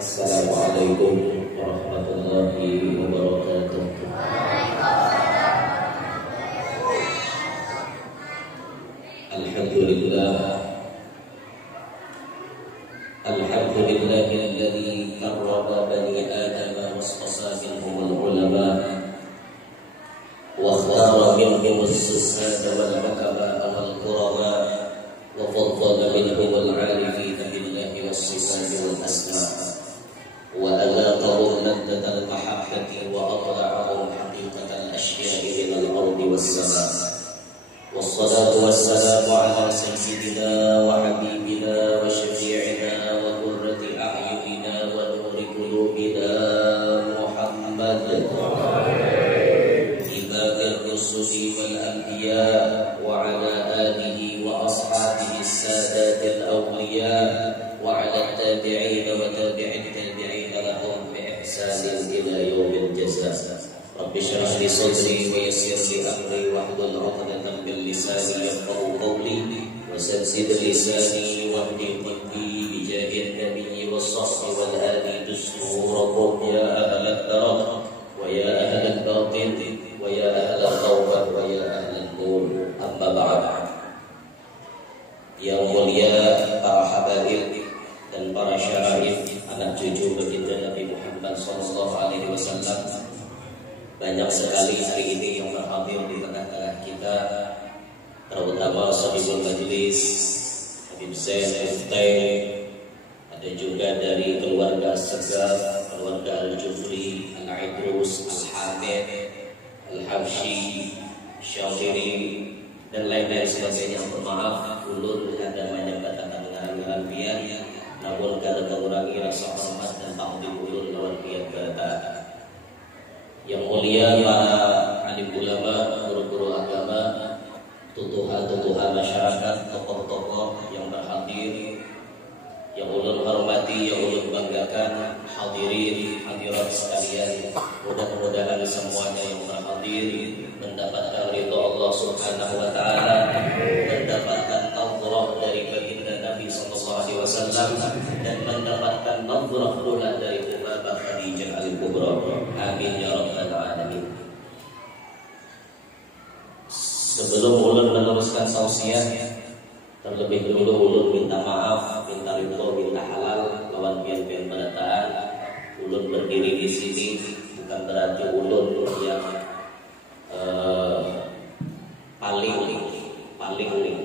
Assalamualaikum warahmatullahi wabarakatuh. Alhamdulillah, alhamdulillahilladzi karrama bani Adam wastafa minhumul ulama wa ikhtara minhum as-suhada wal hakama wal qurama wa faddala minhumul 'arifina billahi was-sifati wal asma' وأذاقهم لذة المحبة وأطلعهم حقيقة الأشياء من الأرض والسماء والصلاة والسلام على سيدنا وحبيبنا وشفيعنا وقرة أعيننا ونور قلوبنا محمد إمام الرسل والأنبياء وعلى آله وأصحابه السادات الأولياء وعلى التابعين وتابع التابعين لهم بإحسان إلى يوم الجزاء. رب اشرح لي صدري ويسر لي أمري واحلل عقدة من لساني يفقهوا قولي وسدد لساني واهد قلبي بجاه النبي والصحب والآل دستوركم يا أهل الدرج ويا أهل الباطل ويا أهل التوبة ويا أهل النور. أما بعد. Yang mulia para habaib dan para syaraif, anak cucu baginda Nabi Muhammad SAW, banyak sekali hari ini yang berhadir di tengah-tengah kita, terutama sahibul majlis Habib Zain Muftai, ada juga dari keluarga Segar, keluarga Al-Jufri, Al-Idrus, Al-Hamid, Al-Habsyi, Syafiri, dan lain-lain sebagainya. Bermaaf ulun ada banyak katakan dengan biar, namun karena mengurangi rasa hormat dan takdim ulun lawan biar kata. Yang mulia para alim ulama, guru-guru agama, tutuhan-tutuhan masyarakat, tokoh-tokoh yang berhadir, yang ulun hormati, yang ulun banggakan, hadirin, hadirat sekalian, mudah-mudahan semuanya yang berhadir mendapatkan ridha Allah Subhanahu wa taala, mendapatkan nazarah dari baginda Nabi sallallahu alaihi wasallam, dan mendapatkan nazarah pula dari Umamah Khadijah al-Kubra. Amin ya rabbal alamin. Sebelum ulun meneruskan tausiah, terlebih dahulu ulun minta maaf, minta ridho, minta halal lawan pian-pian berataan. Ulun berdiri di sini bukan berarti ulun yang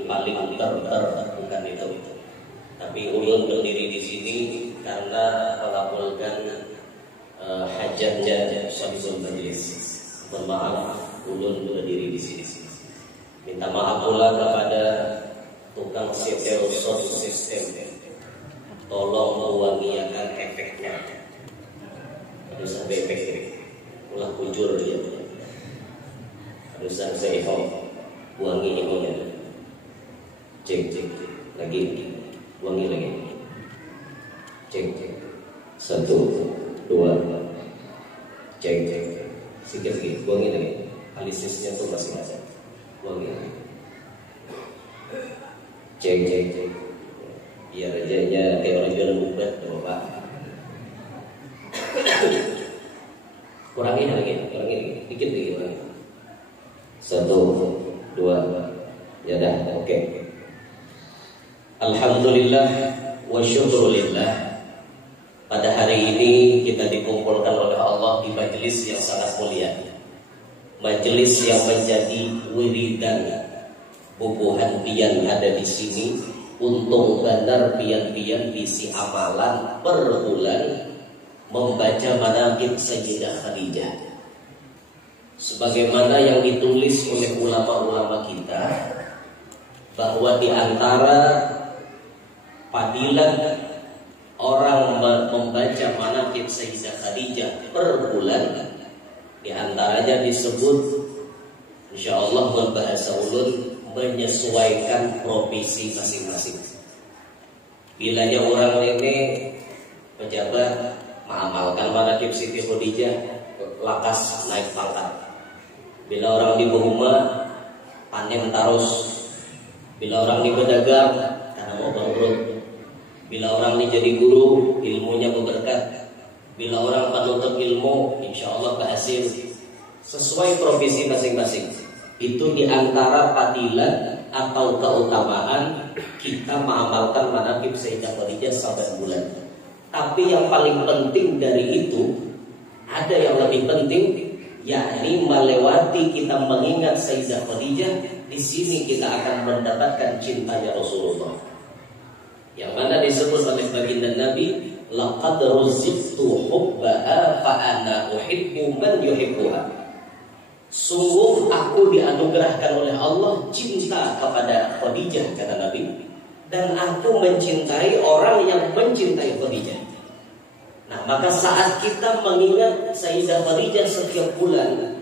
paling ter bukan itu. Tapi ulun berdiri di sini karena mengabulkan hajatnya sahibul majlis. Bermaaf, ulun berdiri di sini. Minta maaf pula kepada tukang setel sound system, tolong mewangiakan efeknya. Harus sampai efek ini, ulah bujur dia. Harus sampai wangi ikonya. Cek lagi, wangi lagi. Cek 1, 2, cek sikit wangi lagi. Alisisnya tuh masih ada. Wangi lagi. Cek biar aja kayak orang jualan bubat, Bapak. Kurangi lagi, dikit lagi kurangi. 1, 2, ya dah, oke. Alhamdulillah wa syukrulillah. Pada hari ini kita dikumpulkan oleh Allah di majelis yang sangat mulia, majelis yang menjadi wiridan bubuhan pian ada di sini untuk benar pian-pian bisi amalan per bulan membaca manaqib Sayyidah Khadijah, sebagaimana yang ditulis oleh ulama-ulama kita, bahwa di antara fadilah orang membaca manaqib Sayyidah Khadijah per bulan, di antaranya disebut, insyaallah berbahasa ulun, menyesuaikan profesi masing-masing. Bilanya orang ini pejabat mengamalkan manaqib Siti Khadijah, lakas naik pangkat. Bila orang di rumah panen tarus. Bila orang di pedagang karena mau bangkrut. Bila orang ini jadi guru, ilmunya berberkat. Bila orang penuntut ilmu, insya Allah berhasil sesuai profesi masing-masing. Itu diantara fadilat atau keutamaan kita mengamalkan manaqib Sayyidah Khadijah saban bulan. Tapi yang paling penting dari itu, ada yang lebih penting, yakni melewati kita mengingat Sayyidah Khadijah. Di sini kita akan mendapatkan cintanya Rasulullah, yang mana disebut oleh baginda Nabi, laqad ruzqtu hubbaha fa ana uhibbu man yuhibbuha. Sungguh aku dianugerahkan oleh Allah cinta kepada Khadijah, kata Nabi, dan aku mencintai orang yang mencintai Khadijah. Nah, maka saat kita mengingat Sayyidah Khadijah setiap bulan,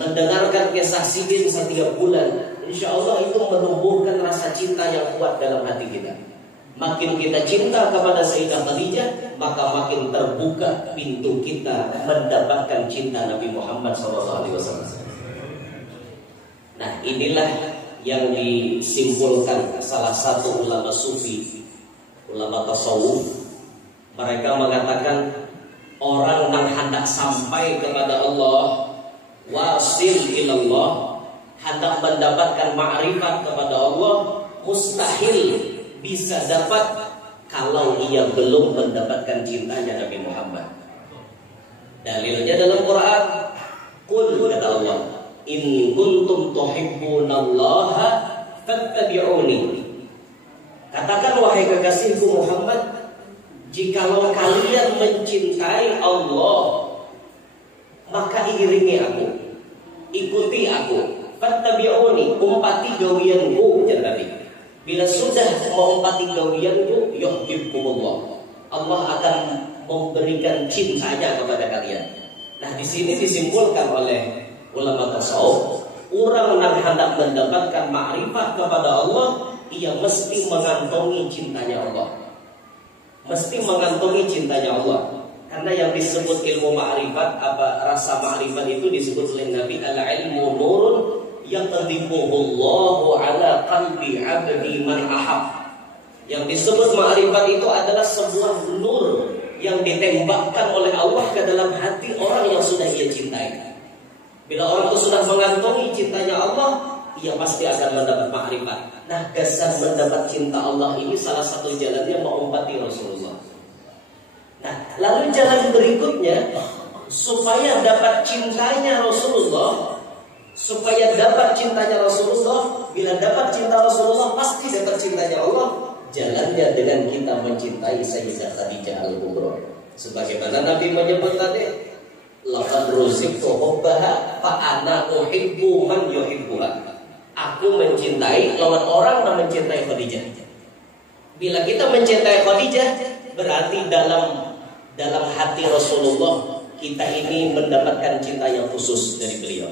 mendengarkan kisah Sidin setiap bulan, insya Allah itu menumbuhkan rasa cinta yang kuat dalam hati kita. Makin kita cinta kepada Sayyidah Khadijah, maka makin terbuka pintu kita mendapatkan cinta Nabi Muhammad SAW. Nah, inilah yang disimpulkan salah satu ulama sufi, ulama tasawuf. Mereka mengatakan orang yang hendak sampai kepada Allah, wasil ilallah, hendak mendapatkan ma'rifat kepada Allah, mustahil bisa dapat kalau ia belum mendapatkan cintanya Nabi Muhammad. Dalilnya dalam Quran, qul, kata Allah, in kuntum tuhibbunallaha fattabi'uni. Katakan wahai kekasihku Muhammad, jikalau kalian mencintai Allah, maka iringi aku, ikuti aku, fattabi'uni, umpati gawianku, kata Nabi. Bila sudah mengumpati gawianku, yuhibbukumullah, Allah akan memberikan cintanya kepada kalian. Nah, di sini disimpulkan oleh ulama tasawuf, orang yang hendak mendapatkan makrifat kepada Allah, ia mesti mengantongi cintanya Allah. Mesti mengantongi cintanya Allah. Karena yang disebut ilmu makrifat, apa rasa makrifat itu disebut oleh Nabi, al-ilmu nurun yaqdhifuhullahu ala qalbi 'abdi man ahab. Yang disebut makrifat itu adalah sebuah nur yang ditembakkan oleh Allah ke dalam hati orang yang sudah ia cintai. Bila orang itu sudah mengantongi cintanya Allah, ia pasti akan mendapat makrifat. Nah, dasar mendapat cinta Allah ini salah satu jalannya mengumpati Rasulullah. Nah, lalu jalan berikutnya supaya dapat cintanya Rasulullah, supaya dapat cintanya Rasulullah, bila dapat cinta Rasulullah pasti dapat cintanya Allah. Jalannya dengan kita mencintai Sayyidah Khadijah Al-Kubra. Sebagaimana Nabi menyebut tadi, laqad ruziqtu hubbaha fa ana uhibbu man yuhibbuha. Aku mencintai lawan orang yang mencintai Khadijah. Bila kita mencintai Khadijah, berarti dalam hati Rasulullah kita ini mendapatkan cinta yang khusus dari beliau.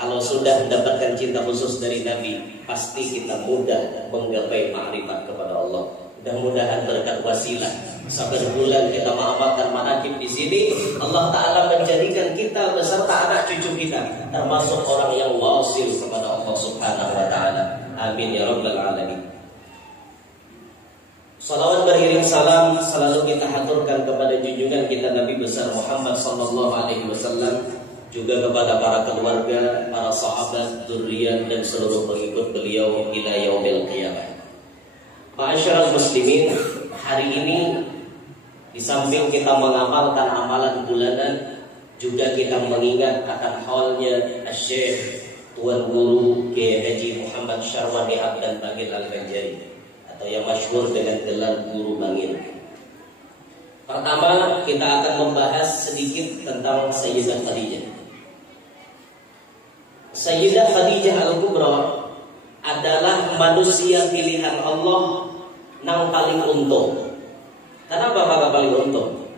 Kalau sudah mendapatkan cinta khusus dari Nabi, pasti kita mudah menggapai makrifat kepada Allah. Mudah-mudahan berkat wasilah sabar bulan kita mengamalkan manaqib di sini, Allah Ta'ala menjadikan kita beserta anak cucu kita termasuk orang yang wasil kepada Allah Subhanahu wa Ta'ala. Amin ya rabbal alamin. Salawat beriring salam selalu kita haturkan kepada junjungan kita Nabi besar Muhammad sallallahu alaihi wasallam, juga kepada para keluarga, para sahabat, dzurriyyah dan seluruh pengikut beliau ila yaumil qiyamah. Ma'asyiral muslimin, hari ini di samping kita mengamalkan amalan bulanan, juga kita mengingat akan halnya Syekh Tuan Guru Kiai Haji Muhammad Syarwani Abdan Bangil Al-Banjari, atau yang masyhur dengan gelar Guru Bangil. Pertama, kita akan membahas sedikit tentang Sayyidah Khadijah. Sayyidah Khadijah Al-Kubra adalah manusia pilihan Allah yang paling untung. Kenapa Bapak paling untung?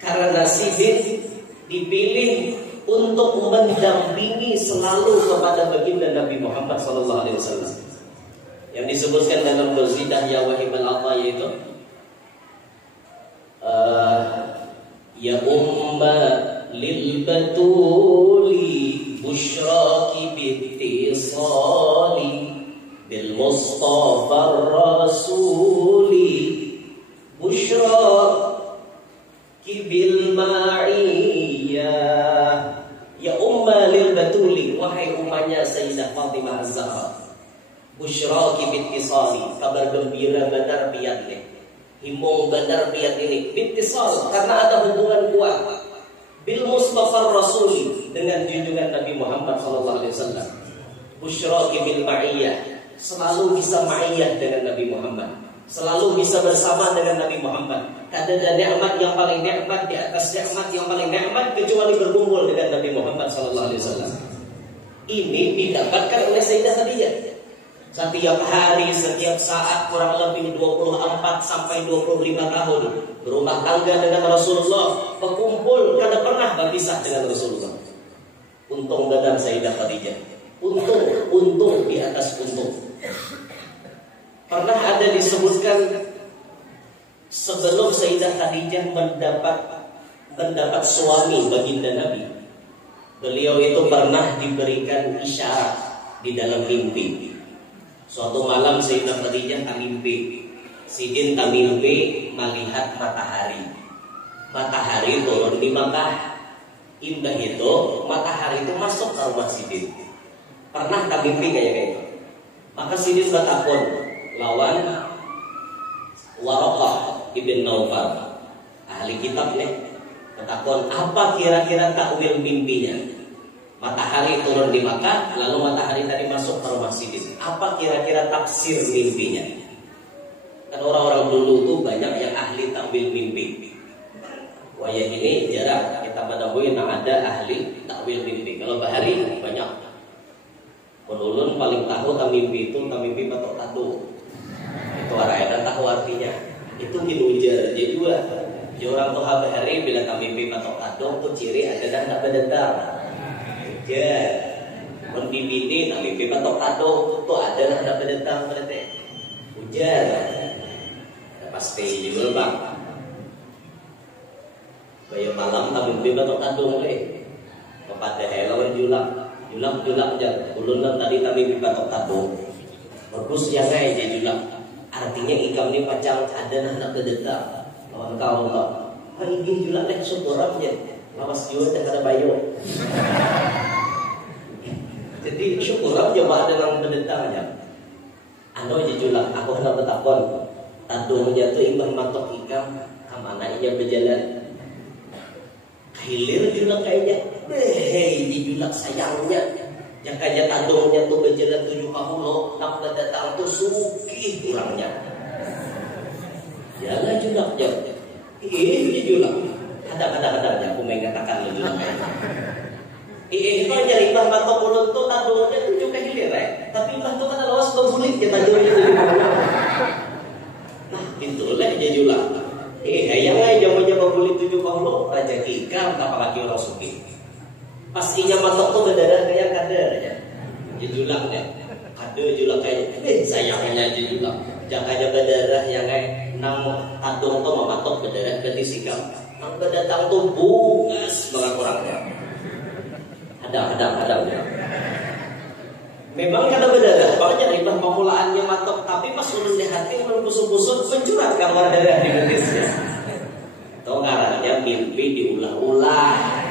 Karena Sidin dipilih untuk mendampingi selalu kepada baginda Nabi Muhammad SAW. Yang disebutkan dalam Qasidah Ya Wahibal Atha, yaitu ya umma lil batuli bushraki bittisali bil mustafa rasuli Busyraki bil ma'iyah ya umma lil batuli, wahai ummahnya Sayyidah Fatimah Az-Zahra. Busyraki bittisali, kabar gembira benar biat ini, himung benar biat ini bittisal, karena ada hubungan kuat bil Mustafa Rasuli, dengan junjungan Nabi Muhammad sallallahu alaihi wasallam. Busyraki bil ma'iyah, selalu bisa ma'iyah dengan Nabi Muhammad, selalu bisa bersama dengan Nabi Muhammad. Tak ada nikmat yang paling nikmat di atas nikmat yang paling nikmat kecuali berkumpul dengan Nabi Muhammad sallallahu alaihi wasallam. Ini didapatkan oleh Sayyidah Khadijah. Setiap hari, setiap saat, kurang lebih 24 sampai 25 tahun berumah tangga dengan Rasulullah, berkumpul, kada pernah berpisah dengan Rasulullah. Untung benar Sayyidah Khadijah. Untung di atas untung. Pernah ada disebutkan sebelum Sayyidah Khadijah mendapat suami baginda Nabi, beliau itu pernah diberikan isyarat di dalam mimpi. Suatu malam Sayyidah Khadijah tamimpi, sidin tamimpi melihat matahari. Matahari turun di Makkah. Indah itu matahari itu masuk ke rumah sidin. Pernah tamimpi kayak gitu. Maka sidin bertakun lawan Waraqah ibn Naufal, ahli kitab nih, bertakun apa kira-kira takwil mimpinya. Matahari turun di Makkah, lalu matahari tadi masuk ke rumah sidin. Apa kira-kira tafsir mimpinya? Kan orang-orang dulu tuh banyak yang ahli takwil mimpi. Wayah ini jarang kita menemui yang ada ahli takwil mimpi. Kalau bahari banyak. Penulun paling tahu tamimpi itu tamimpi patok tatu. Itu orang tahu artinya. Itu dinujar jadi dua. Jadi orang tuh bahari bila tamimpi patok tatu tuh ciri ada dan tak berdendam. Ya, mendibini tamimpi patok tatu tuh ada dan tak berdendam berarti. Hujan. Pasti juga bang. Kayak malam tamimpi patok tatu mulai. Kepada helawan julak aja. Ulun tadi tamimpi patok tatu. Bagus ya guys jadi julak. Artinya ikam ni pacang ada nak kedeta lawan kau tak. Hai ini julak lek syukur aja. Lawas jiwa tak ada bayu. Jadi syukur aja mak dengan kedeta aja. Anu aja julak aku nak bertakon. Tadungnya tu imbang matok ikam kemana ia berjalan. Hilir julak kayaknya. Hei julak sayangnya. Yang kaya tandungnya tuh berjalan 7 tahun nak datang tuh suki kurangnya. Jangan julak jam. Ini julak. Ada aku mengatakan lu julak. Itu aja ribah mata mulut tuh tandungnya 7 ke hilir tapi lah tuh kan lawas berbulit kita jual itu. Nah itulah aja julak. Hayang aja jamannya berbulit 7 tahun raja ikam tak pakai orang suki. Pastinya matok tuh berdarah kayak kader aja. Julak deh. Kader julak kayak sayangnya julak. Jangan aja berdarah yang kayak nang tandung tuh mematok berdarah berarti sikam. Nang berdatang tuh bungas orang-orangnya. Ada. Memang kada berdarah, makanya ribah pemulaannya matok, tapi pas ulun di hati ulun busuk-busuk pencurat keluar darah di betisnya. Tahu ngarannya mimpi diulah-ulah.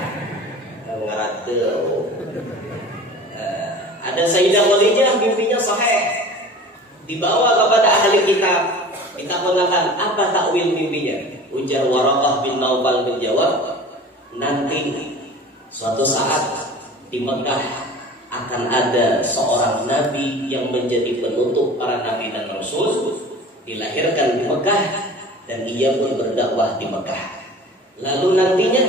Ada Sayyidah Khadijah mimpinya sahih dibawa kepada ahli kitab. Kita mengatakan apa takwil mimpinya? Ujar Waraqah bin Naufal menjawab, nanti suatu saat di Mekah akan ada seorang nabi yang menjadi penutup para nabi dan rasul, dilahirkan di Mekah dan ia pun berdakwah di Mekah. Lalu nantinya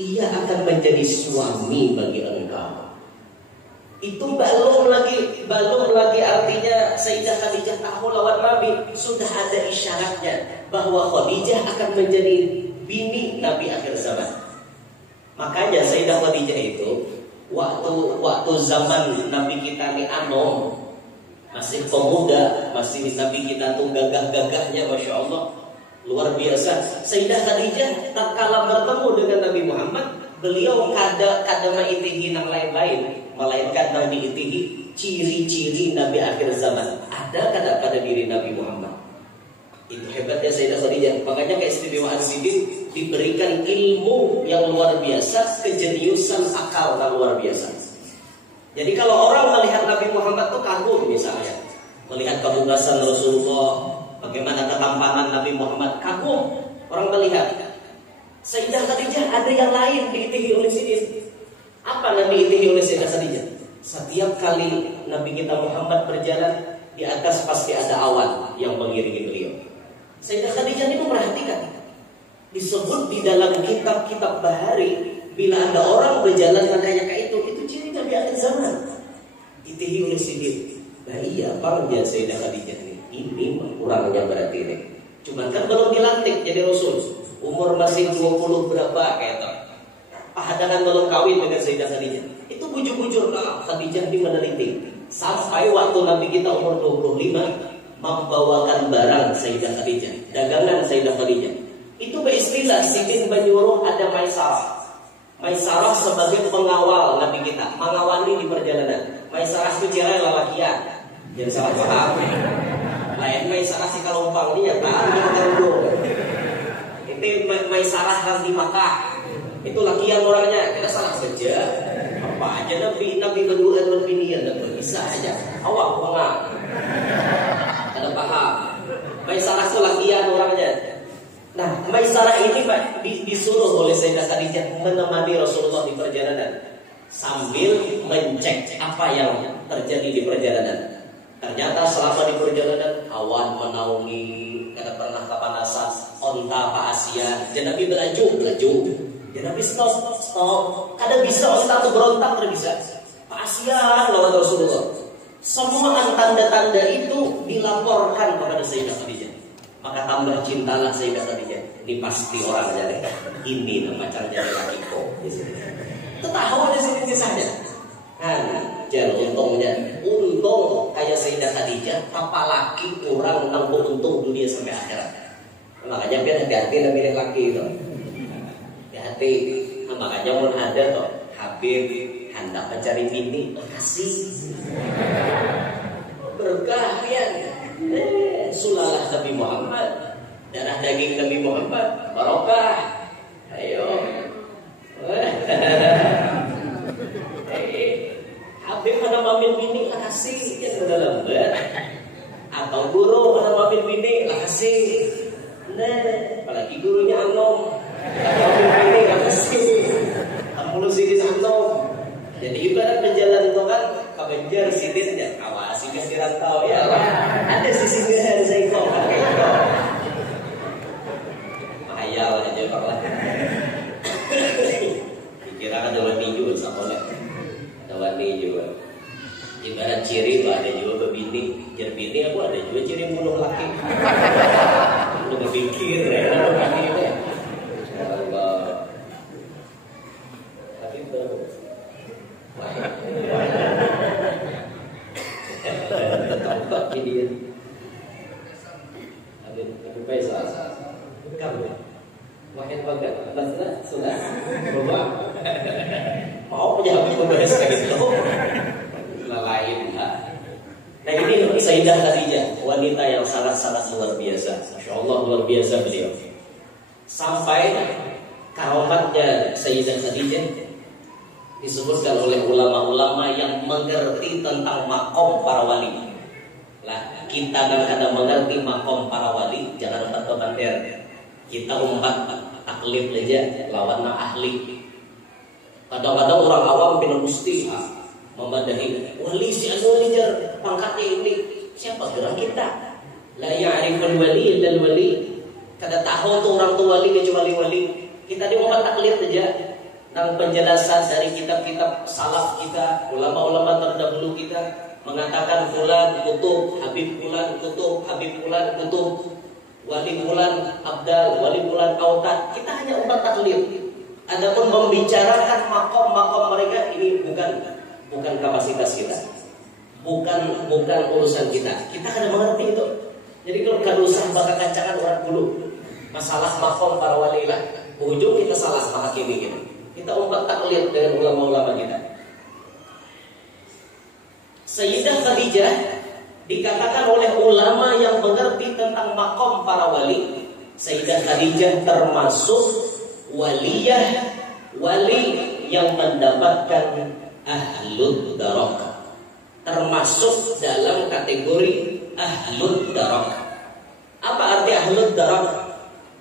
ia akan menjadi suami bagi engkau. Itu belum lagi artinya Sayyidah Khadijah tahu lawan Nabi. Sudah ada isyaratnya bahwa Khadijah akan menjadi bini Nabi akhir zaman. Makanya Sayyidah Khadijah itu waktu zaman Nabi kita ni anom, masih pemuda, masih Nabi kita tuh gagah-gagahnya, Masya Allah, luar biasa. Sayyidah Khadijah tak kalah bertemu dengan Nabi Muhammad, beliau kada maitihi yang lain-lain, melainkan Nabi itihi ciri-ciri Nabi akhir zaman ada kada pada diri Nabi Muhammad. Itu hebatnya Sayyidah Khadijah. Makanya keistimewaan Sidin diberikan ilmu yang luar biasa, kejeniusan akal yang luar biasa. Jadi kalau orang melihat Nabi Muhammad itu kagum misalnya, melihat kebebasan Rasulullah, bagaimana ketampanan Nabi Muhammad, kagum orang melihat. Sayyidah Khadijah ada yang lain diitihi oleh Sidin. Apa Nabi diitihi oleh Sayyidah Khadijah? Setiap kali Nabi kita Muhammad berjalan, di atas pasti ada awan yang mengiringi beliau. Sayyidah Khadijah ini memperhatikan. Disebut di dalam kitab-kitab bahari, bila ada orang berjalan katanya kayak itu ciri Nabi akhir zaman. Itihi oleh Sidin. Nah iya, parahnya Sayyidah Khadijah ini kurangnya berarti ini. Cuman kan belum dilantik jadi Rasul. Umur masih 20 berapa kayak itu. Pahadangan belum kawin dengan Sayyidah Khadijah. Itu bujur-bujur Khadijah di meneliti. Sampai waktu Nabi kita umur 25 membawakan barang Sayyidah Khadijah, dagangan Sayyidah Khadijah. Itu beristilah Sidin menyuruh ada Maisarah. Maisarah sebagai pengawal Nabi kita, mengawali di perjalanan. Maisarah itu cerai lalakian. Jangan salah paham. Lain Maisarah si kalompang dia kan itu Maisarah kan di Makkah. Itu lakian orangnya, tidak salah saja. Apa aja Nabi kedua dan binian bisa aja. Awak enggak. Ada paham. Maisarah itu lakian orangnya. Nah, Maisarah ini disuruh oleh Sayyidah Khadijah menemani Rasulullah di perjalanan sambil mencek apa yang terjadi di perjalanan. Ternyata selama di perjalanan awan menaungi, karena pernah kepanasan, onta Pak Asia, dan Nabi berlaju. Dan Nabi stop. Kadang bisa onta itu berontak, kadang bisa. Pak Asia lawan Rasulullah. Semua tanda-tanda itu dilaporkan kepada Sayyidah Khadijah. Maka tambah cintalah Sayyidah Khadijah. Ini pasti orang jadi ini pacarnya laki kok. Tertawa di sini saja. Jangan untung kayak Sayyidah Khadijah, apa laki kurang nanggung untung dunia sampai akhirat. Makanya biar hati-hati dan milih laki itu. Hati-hati. Makanya mun ada toh Habib hendak mencari bini kasih berkah ya. Sulalah Nabi Muhammad, darah daging Nabi Muhammad, barokah. Ayo. Habib ada mamil bini kasih ya sudah lembat. Atau guru ada mamil bini kasih. Nah, apalagi gurunya anom. Mamil bini kasih. Amulus Sidin anom. Jadi ibarat berjalan itu kan kebenjar Sidin ya awasi ke rantau ya. Ada sisi gehan saya kok pakai itu. Hayal aja Pak lah. Dikira ada wani juga sama lah. Ada wani juga. Ibarat ciri Pak ada juga bebini. Jadi bini aku ada juga ciri bunuh laki. Lu berpikir ya, ya. Allah. Tapi tetap ini ada Faisal kamu makin banget sudah berubah mau punya habis membahas kayak gitu lain nah ini Sayyidah Khadijah wanita yang sangat-sangat luar biasa. Masya Allah luar biasa beliau. Sampai karamatnya Sayyidah Khadijah disebutkan oleh ulama-ulama yang mengerti tentang makom para wali. Lah, kita kan ada mengerti makom para wali, jangan umpat-umpat. Kita umpat taklif aja lawan ahli. Kadang-kadang orang awam bin Gusti memadahi wali si Anwalijar pangkatnya ini siapa gerak kita? La ya'riful wali illa wali. Kada tahu tuh orang tua wali kecuali wali. Kita di umpat taklif aja. Dan penjelasan dari kitab-kitab salaf kita, ulama-ulama terdahulu kita mengatakan fulan kutub, habib fulan kutub, habib fulan kutub, wali fulan abdal, wali fulan autad. Kita hanya umat taklif. Adapun membicarakan makom mereka ini bukan kapasitas kita. Bukan urusan kita. Kita kada mengerti itu. Jadi kalau kada usah bakal kancangan orang dulu. Masalah makom para wali lah. Ujung kita salah menghakimi gitu. Kita umat taklid dengan ulama-ulama kita. Sayyidah Khadijah Dikatakan oleh ulama yang mengerti tentang makom para wali, Sayyidah Khadijah termasuk waliyah, wali yang mendapatkan ahlud darak, termasuk dalam kategori ahlud darak. Apa arti ahlud darak?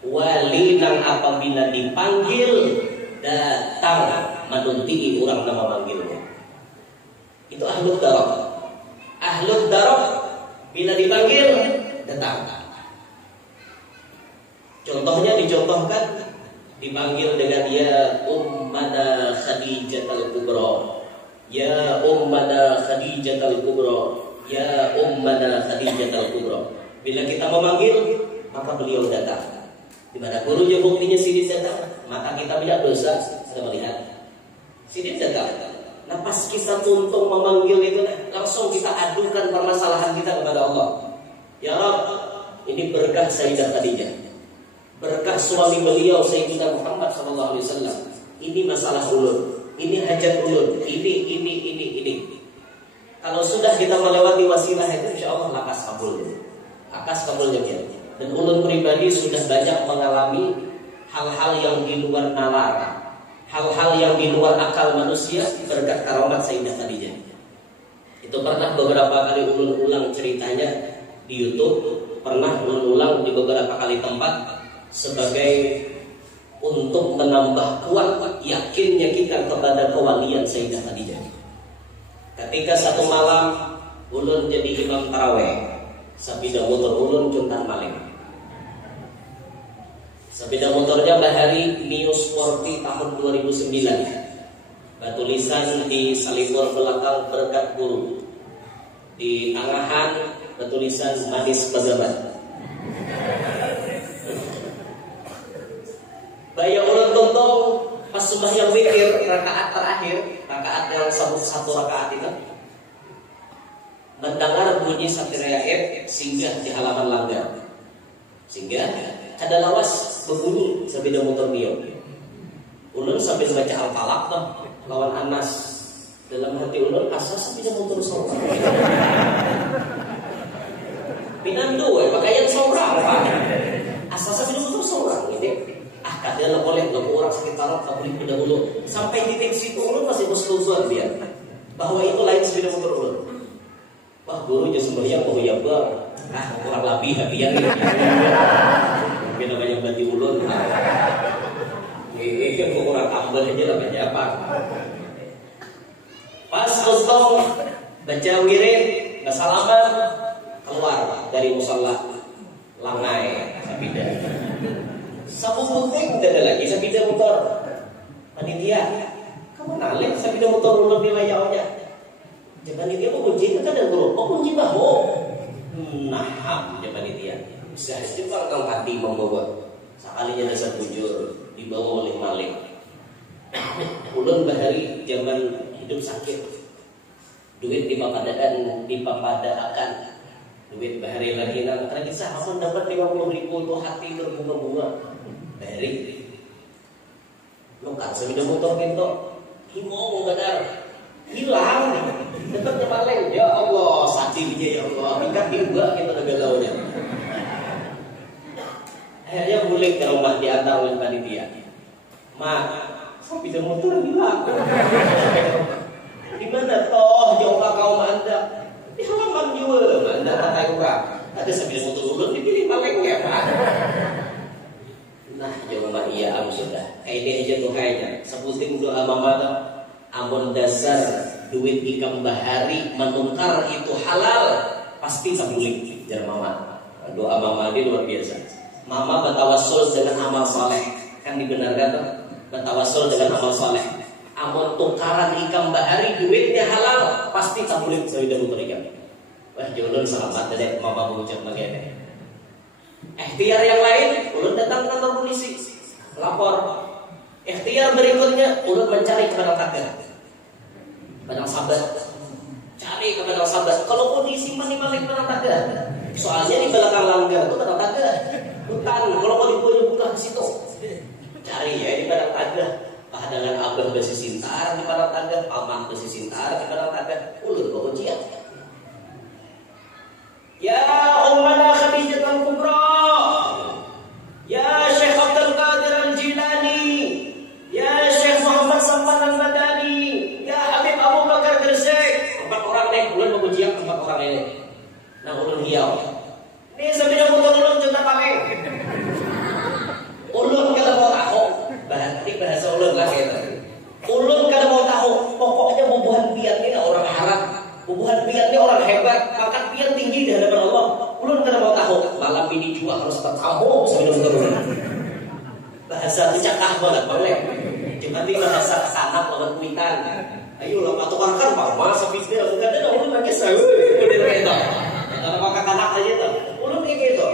Wali yang apabila dipanggil datang menunti orang nama manggilnya. Itu ahlud darak. Ahlud darak bila dipanggil datang. Contohnya dicontohkan dipanggil dengan ya Ummana Khadijatul Kubra, ya Ummana Khadijatul Kubra, ya Ummana Khadijatul Kubra. Bila kita memanggil, maka beliau datang. Di mana gurunya buktinya Sidin datang, maka kita tidak dosa sudah melihat Sidin datang. Nah pas kita tuntung memanggil itu, langsung kita adukan permasalahan kita kepada Allah. Ya Rabb, ini berkah Sayyidah Khadijah, berkah suami beliau Sayyidina Muhammad SAW. Ini masalah ulun, ini hajat ulun, ini. Kalau sudah kita melewati wasilah itu, insya Allah lakas kabulnya dia. Dan ulun pribadi sudah banyak mengalami hal-hal yang di luar nalar, hal-hal yang di luar akal manusia berkat karamat Sayyidah Khadijah. Itu pernah beberapa kali ulun ulang ceritanya di YouTube, pernah ulun ulang di beberapa kali tempat sebagai untuk menambah kuat yakinnya kita kepada kewalian Sayyidah Khadijah. Ketika satu malam ulun jadi imam taraweh, sepeda motor ulun juntan maling. Sepeda motornya Bahari Mio Sporty tahun 2009. Bertulisan di salibor belakang berkat guru. Di tangahan bertulisan manis pejabat. Bayang ulun tonton pas sembahyang witir rakaat terakhir, rakaat yang satu rakaat itu, mendengar bunyi Satiraya F singgah di halaman langgar. Singgah ada lawas berbunyi sepeda motor beliau. Ulun sambil baca Al-Falaq lawan Anas. Dalam hati ulun asa sepeda motor seorang. Pinando pakaian seorang Pak. Asa sepeda motor seorang ini. Kadang boleh orang sekitar tak boleh pendahulu. Sampai titik situ ulun masih berselusuan dia bahwa itu lain sepeda motor ulun. Wah guru je sembahyang bahwa ya bang, kurang lebih habian ini. Beda banyak bati ulun. Kurang tambah aja lah banyak apa. Pas untung baca wirid, bersalaman keluar dari musalla langai sepeda. Sabu penting tidak ada lagi sepeda motor. Panitia, kamu nalik sepeda motor ulun di layarnya. Jangan dia mau kunci itu kan ada guru. Oh kunci bahu. Nah, jangan dia. Bisa juga kau hati membawa. Sekalinya dasar bujur dibawa oleh maling. Ulun Bahari zaman hidup sakit. Duit dipapadaan. Duit Bahari lagi nang lagi sahabat dapat 50.000 itu hati berbunga-bunga. Bahari. Lokal sepeda motor pintu. Himo gadar. Hilang. Tetapnya maling. Ya Allah, satimnya ya Allah. Tingkat juga kita udah galaunya. Akhirnya boleh ke rumah diantar oleh panitia. Mak, sepeda motor hilang. Di mana toh jauh kaum Anda? Di halaman juga, Anda kata orang. Ada sepeda motor ulun dipilih malingnya, Pak. Nah, jauh Mbak iya am sudah. Kayak ini aja tuh kayaknya. Sebutin doa mama tuh. Amun dasar duit ikam Bahari menungkar itu halal, pasti tabulik jar mama. Doa mama dia luar biasa. Mama bertawassul dengan amal soleh, kan dibenarkan tuh. Bertawassul dengan amal soleh. Amun tukaran ikam Bahari duitnya halal, pasti tabulik sawidah motor ikam. Wah jodoh selamat deh mama mengucap begini. Ikhtiar yang lain, ulun datang ke kantor polisi, lapor. Ikhtiar berikutnya, ulun mencari kepada kakek, padang sabar, cari kepada sabar. Kalau kondisi mani-mani kepada kakek, soalnya di belakang langgar itu kepada kakek, hutan. Kalau mau dibuka ke situ, cari ya di padang tagah. Dengan abah besi sintar di padang tagah, paman besi sintar di padang tagah, ulun bawa kuncian. orang ini. Nah ulun hiau. Ini sepeda motor ulun cerita pakai. Ulun kada mau tahu. Bahasa ulun lah gitu. Ulun kada mau tahu. Pokoknya bubuhan pian ini orang Arab. Bubuhan pian ini orang hebat. Pangkat pian tinggi di hadapan Allah. Ulun kada mau tahu. Malam ini juga harus tertamu sepeda motor ulun. Bahasa cakap banget boleh. Cuma di bahasa sanak lawan kuitan. Ayo lah patukan kan Pak Mas bisnis enggak ada ulun lagi saya. Udah gitu. Kalau kakak anak aja tuh. Ulun kayak gitu.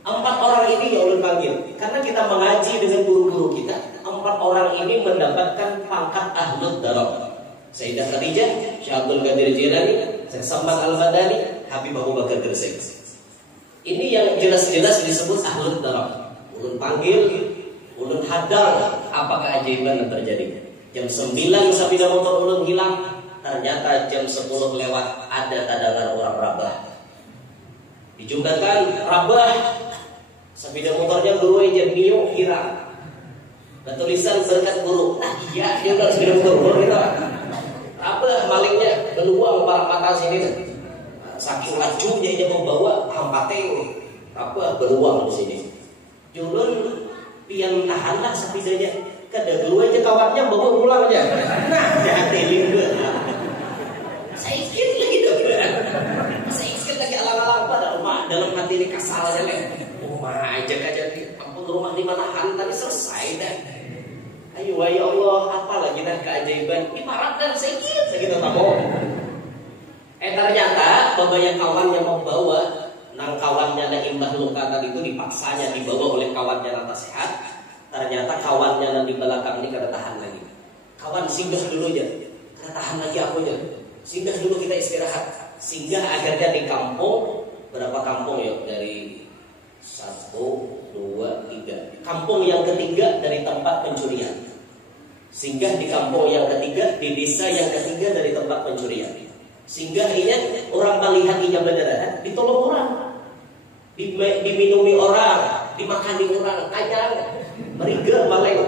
4 orang ini yang ulun panggil karena kita mengaji dengan guru-guru kita. 4 orang ini mendapatkan pangkat ahlud darah. Sayyidah Khadijah, Syekh Abdul Qadir Jilani, Syekh Samad Al-Madani, Habib Abu Bakar Gresik. Ini yang jelas-jelas disebut ahlud darah. Ulun panggil, ulun hadang apa keajaiban yang terjadi. Jam 9 sepeda motor ulun hilang. Ternyata jam 10 lewat ada tadangan orang Rabah. Dijumlahkan Rabah. Sepeda motornya guru aja Mio hilang. Dan tulisan berkat guru. Nah iya dia udah sepeda motor guru gitu. Rabah malingnya beluang para mata sini. Saking lajunya dia membawa hampateng. Rabah beluang di sini. Julun pian tahanlah sepedanya. Kada dulu aja kawannya bawa pulang aja. Nah, jatelin gue. Saya ikut lagi dong. Saya ikut lagi alang-alang pada rumah dalam hati ini kasalnya leh. Rumah aja kampung rumah di mana tadi selesai dah. Ayo ya Allah, apa lagi dah keajaiban? Ibarat dan saya ikut lagi tamu. Ternyata pembayang kawan yang membawa nang kawannya ada imbah luka tadi itu dipaksanya dibawa oleh kawannya rata sehat. Ternyata kawannya yang di belakang ini kada tahan lagi. Kawan singgah dulu aja. Kada tahan lagi aku aja. Singgah dulu kita istirahat. Singgah akhirnya di kampung. Berapa kampung ya? Dari 1, 2, 3. Kampung yang ketiga dari tempat pencurian. Singgah di kampung yang ketiga. Di desa yang ketiga dari tempat pencurian. Singgah ini orang melihat hijab berdarah. Ditolong orang. Diminumi orang. Dimakani orang. Kanyang. Meriger maling.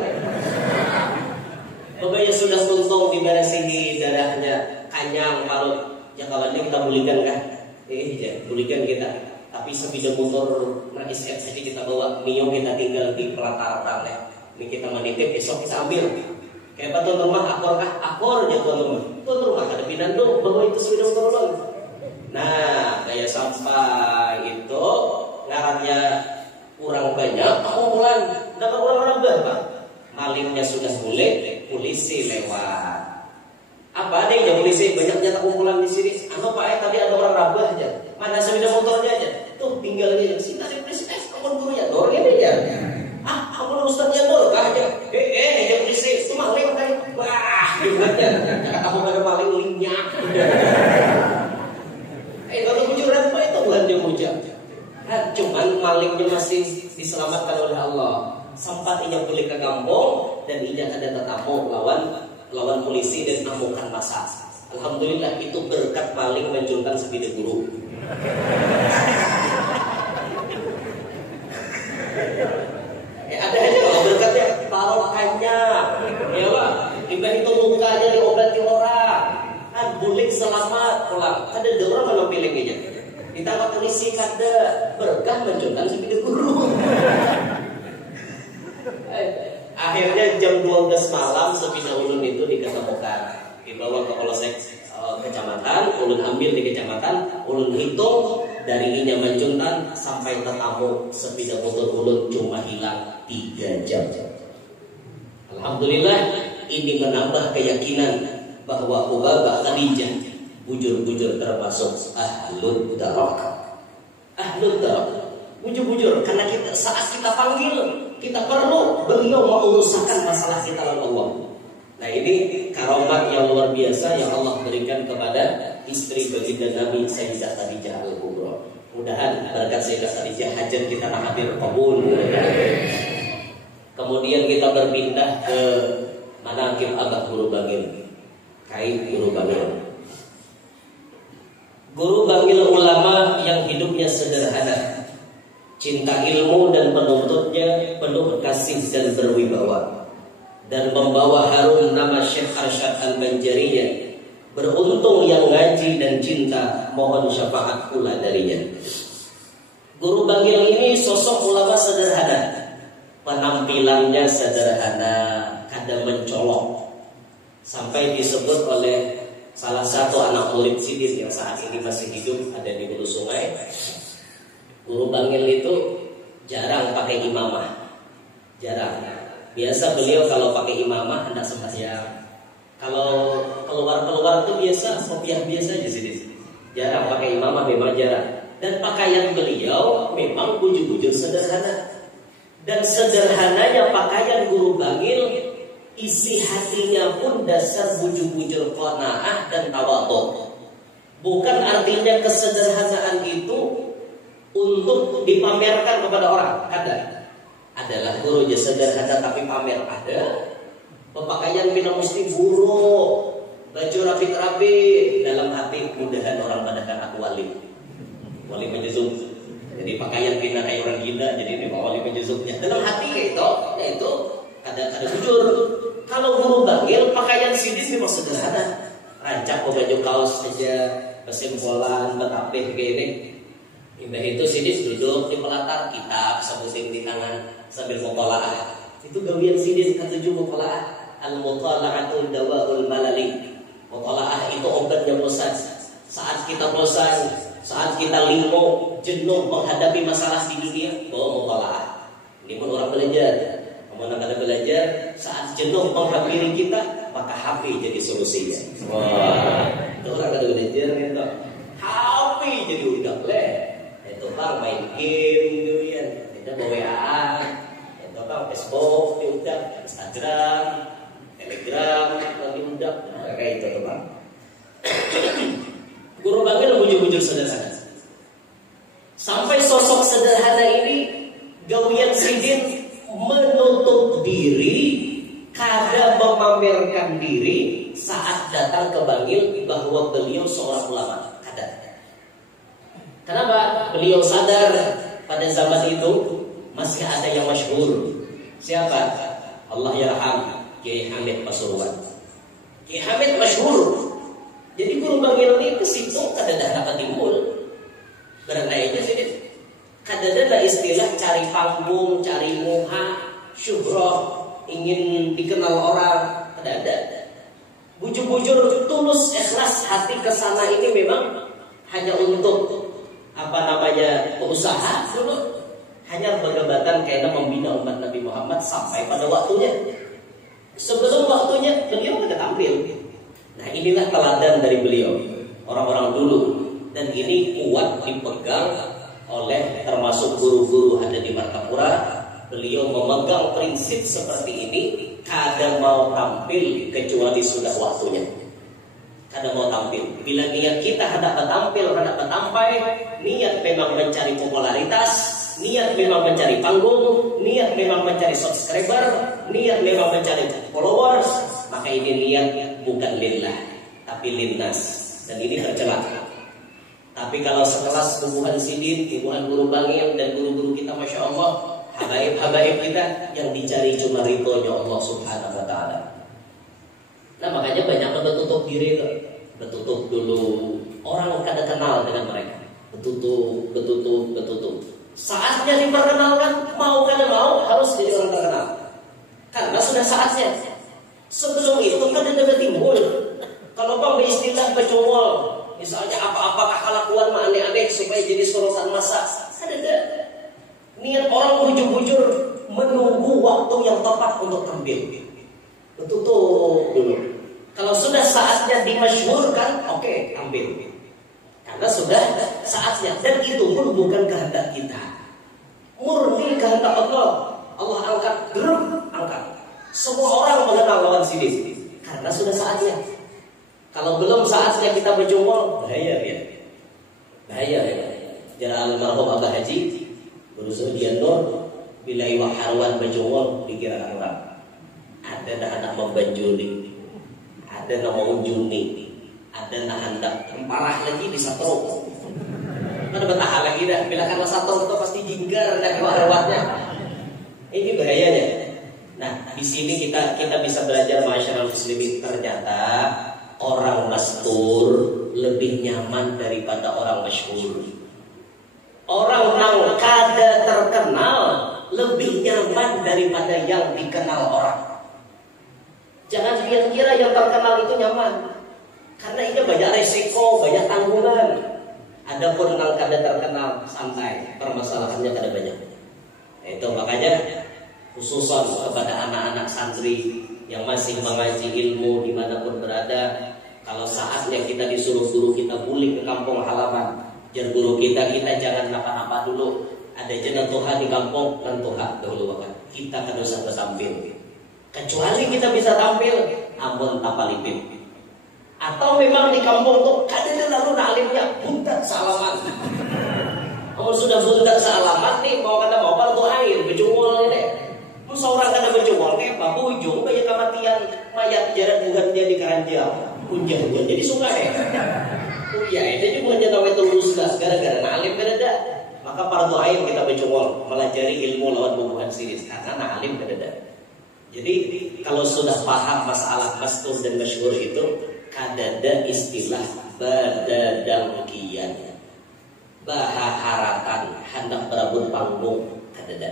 Pokoknya sudah tuntung diberesihi darahnya, kanyang parut. Ya kawannya kita bulikan kan? Ya bulikan kita. Tapi sepeda motor nakis saja kita bawa. Mio kita tinggal di pelataran. Ini kita menitip besok kita ambil. Kayak tuan rumah akor kah? Akornya tuan rumah. Tuan rumah ada pinando bawa itu sepeda motor ulun. Nah kayak sampai itu ngarannya kurang banyak kumpulan. Dapat orang-orang berapa? Malingnya sudah boleh, polisi lewat. Apa ada yang polisi banyak jatah kumpulan di sini? Anu Pak tadi ada orang Rabah aja. Mana sepeda motornya aja? Tuh tinggal dia. Sini ada polisi. Kamu gurunya dor ini aja. Kamu ustaznya dor aja. Dia polisi. Itu maling kan? Wah, dibuatnya. Kamu ada maling linyak. Kalau bujuran apa itu bukan dia bujang. Cuman malingnya masih diselamatkan oleh Allah. Sempat ia balik ke kampung dan ia ada tetamu lawan polisi dan amukan massa. Alhamdulillah itu berkat maling menjulkan sepeda guru. Ada aja kalau berkatnya taruhannya, ya Pak. Tiba itu lukanya diobati orang, bulik selamat pulang. Ada orang kalau pilihnya. Ditangkap polisi kada berkah menjulkan sepeda guru. Akhirnya jam 12 malam sepeda ulun itu diketemukan, dibawa ke polsek kecamatan. Ulun ambil di kecamatan, ulun hitung dari Inya Manjuntan sampai Tetamu sepeda motor ulun cuma hilang 3 jam. Alhamdulillah ini menambah keyakinan bahwa Ubabah Khadijah bujur-bujur termasuk ahlud darah. Ahlud darah. Bujur-bujur karena saat kita panggil kita perlu beliau mengurusakan masalah kita lawan Allah. Nah ini karomat yang luar biasa yang Allah berikan kepada istri baginda Nabi Sayyidah Khadijah Al-Kubra. Mudahan berkat Sayyidah Khadijah hajat kita hadir kabul. Kemudian kita berpindah ke manaqib Abah Guru Bangil. Kait Guru Bangil. Guru Bangil ulama yang hidupnya sederhana. Cinta ilmu dan penuntutnya penuh kasih dan berwibawa, dan membawa harum nama Syekh Arsyad Al-Banjariyah Beruntung yang ngaji dan cinta, mohon syafaat pula darinya. Guru Bangil ini sosok ulama sederhana, penampilannya sederhana, kadang mencolok, sampai disebut oleh salah satu anak murid Sidin yang saat ini masih hidup ada di Hulu Sungai. Guru Bangil itu jarang pakai imamah, jarang. Biasa beliau kalau pakai imamah hendak sembahyang. Kalau keluar tuh biasa kopiah biasa aja sih. Jarang pakai imamah, memang jarang. Dan pakaian beliau memang bujur-bujur sederhana. Dan sederhananya pakaian Guru Bangil, isi hatinya pun dasar bujur-bujur qanaah dan tawadhu. Bukan artinya kesederhanaan itu untuk dipamerkan kepada orang. Adalah guru aja sederhana tapi pamer ada. Pemakaian bina mesti buruk, baju rapi-rapi, dalam hati mudahan orang mengatakan aku wali menjuzuk. Jadi pakaian bina kayak orang gila, jadi ini wali menjuzuknya. Dalam hati kayak itu, yaitu ada jujur. Kalau Guru Bangil pakaian Sidin memang sederhana, rancak baju kaos aja, kesimpulan, betapih kayak ini. Indah itu Sidin duduk di pelatar kitab, sebutin di tangan sambil mutalaah. Itu gawian Sidin ketujuh mutalaah. Al-mutala'atu dawa'ul malali. Mutalaah itu obatnya bosan. Saat kita bosan, saat kita linglung, jenuh menghadapi masalah di dunia, bawa mutalaah. Ini pun orang belajar. Kemudian kada belajar, saat jenuh menghampiri kita, maka HP jadi solusinya. Wah, itu orang kada belajar itu. HP jadi udah leh. Itu bang main game gitu ya. Itu WA, itu bang Facebook, diudah Instagram, Telegram, diudah kayak itu bang. Guru Bangil bujur-bujur sederhana. Sampai sosok sederhana ini gawian Sidin menutup diri, kada memamerkan diri saat datang ke Bangil bahwa beliau seorang ulama. Kada. Kenapa? Beliau sadar pada zaman itu masih ada yang masyhur. Siapa? Allah yarham Kiai Hamid Pasuruan. Kiai Hamid masyhur. Jadi Guru Bangil ini ke situ kada dapat timbul. Berandainya sih kadang-kadang istilah cari panggung, cari muha, syuhroh, ingin dikenal orang, ada. Bujur-bujur tulus ikhlas hati kesana ini memang hanya untuk usaha dulu, hanya berdebatan kaitan membina umat Nabi Muhammad sampai pada waktunya. Sebelum waktunya beliau sudah tampil. Nah inilah teladan dari beliau, orang-orang dulu, dan ini kuat dipegang oleh termasuk guru-guru ada di Martapura. Beliau memegang prinsip seperti ini, kada mau tampil kecuali sudah waktunya. Kada mau tampil. Bila niat kita hendak tampil, hendak tampil, niat memang mencari popularitas, niat memang mencari panggung, niat memang mencari subscriber, niat memang mencari followers, maka ini niat bukan lillah, tapi linnas. Dan ini tercela. Tapi kalau sekelas Kubuhan Sidin, Kubuhan Guru Bangil dan guru-guru kita, masya Allah, habaib kita yang dicari cuma ridhonya Allah Subhanahu Wa Taala. Nah makanya banyak yang bertutup diri itu, bertutup dulu. Orang kada kenal dengan mereka, bertutup. Saatnya diperkenalkan, mau kada mau harus jadi orang terkenal. Karena sudah saatnya. Sebelum itu kan ada timbul. Kalau bang beristilah bercongol, misalnya apa-apa kelakuan aneh-aneh supaya jadi sorotan massa, ada. Niat orang bujur-bujur menunggu waktu yang tepat untuk tampil. Bertutup dulu. Kalau sudah saatnya dimasyhurkan, oke, tampil. Karena sudah saatnya, dan itu pun bukan kehendak kita. Murni kehendak Allah. Allah angkat, angkat. Semua orang mengenal lawan Sidin karena sudah saatnya. Kalau belum saatnya kita berjumpa, bahaya ya. Jangan almarhum Abah Haji Guru Zuhdian Nur bila iwak harwan berjumpa dikira orang. Ada anak membanjuri, ada nama unjuni, ada nak hendak parah lagi bisa teruk. Mana betah lagi dah. Bila karena satu itu pasti jinggar dan hewan-hewannya. Ini bahayanya. Nah, di sini kita bisa belajar masyarakat muslimin, ternyata Orang mastur lebih nyaman daripada orang masyhur. Orang yang kada terkenal lebih nyaman daripada yang dikenal orang. Jangan kira-kira yang terkenal itu nyaman, karena ini banyak resiko, banyak tanggungan. Adapun yang kada terkenal santai, permasalahannya kada banyak. Itu makanya khususan kepada anak-anak santri yang masih mengaji ilmu dimanapun berada, kalau saatnya kita disuruh guru kita balik ke kampung halaman, jar guru kita jangan napa-napa dulu. Ada jenah Tuhan di kampung dan Tuhan dahulu bahkan kita kan usah tampil. Kecuali kita bisa tampil, ampun tapalipin. Atau memang di kampung tuh kadang lalu alimnya buntat salaman. Kalau sudah buntat salaman nih mau tuh air berjumul ini. Seorang kena berjumul nih babu ujung kayak kematian mayat jarak bukannya di keranjang. Hujan jadi sungai. Oh iya, itu juga menjadi tulus gara-gara alim beda. Maka fardu ain kita berjumul melajari ilmu lawan bubuhan siris karena alim beda. Jadi kalau sudah paham masalah mastur dan masyhur itu kadada istilah badadangkian, bahaharatan hendak berebut panggung kadada.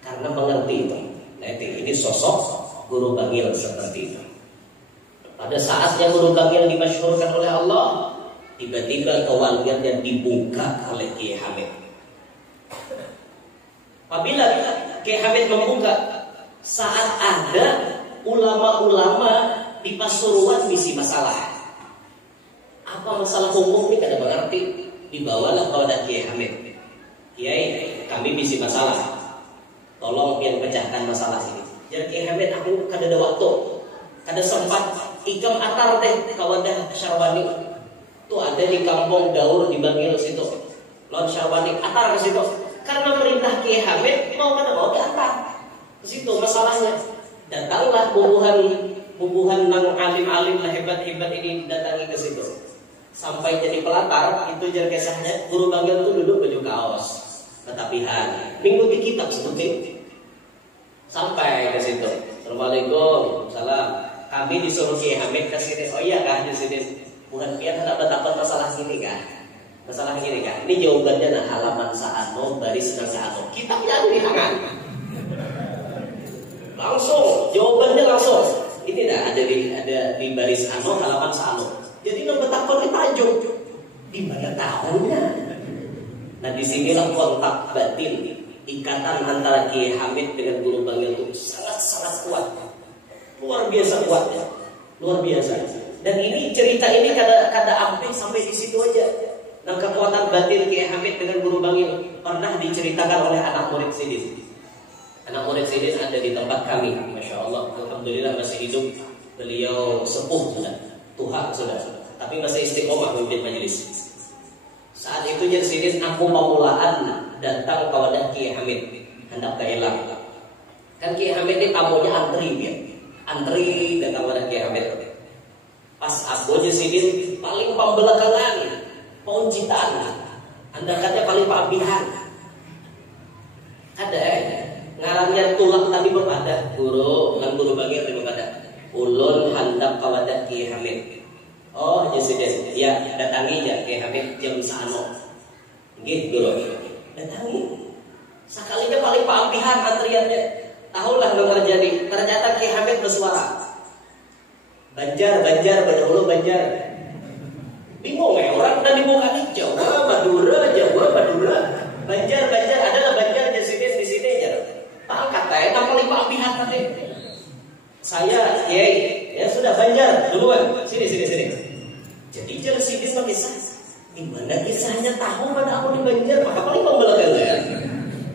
Karena mengerti itu. Nah ini sosok guru bangil seperti itu. Pada saatnya guru bangil dimasyhurkan oleh Allah, tiba-tiba kewaliannya dibuka oleh Kiai Hamid. Apabila Kiai Hamid membuka, saat ada ulama-ulama di Pasuruan misi masalah. Apa masalah hukum ini kada mengerti, dibawalah kepada Kiai Hamid. Kiai, kami misi masalah. Tolong yang pecahkan masalah ini. Jadi Kiai Hamid, aku kada ada waktu, kada sempat ikam atar deh kawadah Syarwani. Itu ada di kampung Daur di Bangil situ. Lawan Syarwani atar ke situ. Karena perintah Kiai Hamid mau kada mau diantar. Ke situ masalahnya. Datanglah bubuhan nang alim-alim lah hebat-hebat ini datangi ke situ. Sampai jadi pelatar itu jar kisahnya guru bangil itu duduk baju kaos ketapihan mengikuti kitab seperti sampai ke situ. Assalamualaikum, salam. Kami disuruh Kiai Hamid ke sini. Oh iya kah di sini? Bukan biar hendak berdapat masalah sini kah? Masalah gini kah? Ini jawabannya nah halaman saano baris dan saano. Kitabnya ada di tangan. Langsung jawabannya langsung. Ini dah ada di baris ano halaman sano. Jadi lo betapa tajuk di mana tahunya. Nah disinilah kontak batin ikatan antara Kiai Hamid dengan guru bangil itu sangat kuat, luar biasa kuatnya, luar biasa. Dan ini cerita ini kada ambil sampai di situ aja. Nah kekuatan batin Kiai Hamid dengan guru bangil pernah diceritakan oleh anak murid Sidis. Anak murid Sidis ada di tempat kami, masya Allah, alhamdulillah masih hidup. Beliau sepuh sudah, tua sudah, tapi masih istiqomah memimpin majelis. Saat itu jadi Sidis aku pemulaan datang ke wadah Kiai Hamid, hendak kehilang. Kan Kiai Hamid ini tamunya antri datang wadah Kiai Hamid. Pas aku jadi Sidis paling pembelakangan, pauncitan, anda katanya paling pabihan. Ada ngarannya tulak tadi berpada guru dengan guru bangil di berpada ulun handap kawadah Kiai Hamid. Oh jadi ya datangi ya Kiai Hamid jam sano gitu guru datangi sekalinya paling paampihan antriannya. Tahulah lo terjadi, ternyata Kiai Hamid bersuara Banjar berdahulu Banjar. Bingung ya orang dan dibuka nih Jawa Madura Banjar adalah Banjar di sini ya. Tak kata nama lima pihak tadi. Saya, ya sudah Banjar duluan. Sini. Jadi jangan Sidis pakai kisah. Di mana kisahnya tahu mana aku di Banjar, maka paling mau belakang ya.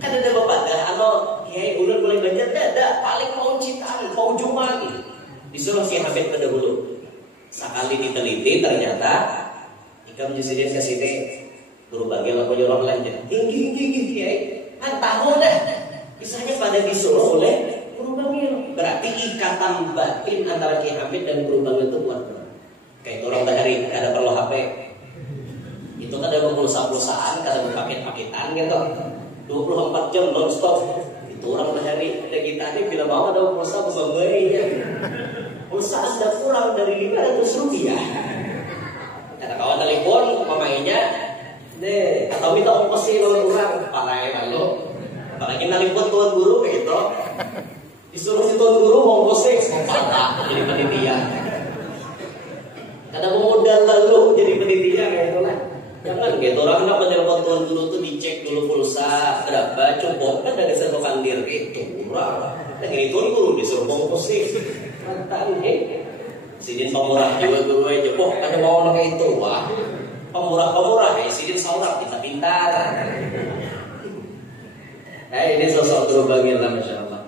Kan ada bapak dah, kiai ulun mulai Banjar ada paling mau citaan, mau jumaan. Disuruh Kiai Hamid pendahulu. Sekali diteliti ternyata ikam Sidis ke sini guru bangil aku jorong lanjut. Tinggi kiai. Kan tahu dah. Kisahnya pada disuruh oleh guru bangil. Berarti ikatan batin antara Kiai Hamid dan guru bangil itu kuat. Kayak orang dari ada perlu HP. Itu kan ada pulsa-pulsaan, ada paket-paketan gitu. 24 jam non stop. Itu orang dari ada kita ini bila mau ada pulsa berbangga. pulsa Anda kurang dari 500 rupiah. Kata kawan telepon pemainnya, deh, atau minta ongkosnya kalau kurang, pakai lalu. Apalagi nalipun tuan guru kayak gitu, disuruh si tuan guru ongkosnya patah jadi penitia. Karena modal lalu jadi penitia kayak gitu lah. Jangan gitu, orang nak menelpon tuan guru tuh dicek dulu pulsa berapa, cukup kan ada serokan diri itu murah. Dan ini tuan guru disuruh ongkosnya, mantan sidin pemurah juga guru aja, kan mau orang itu wah. Pemurah sidin seorang pintar. Ini sosok guru bagi Allah, Masya Allah.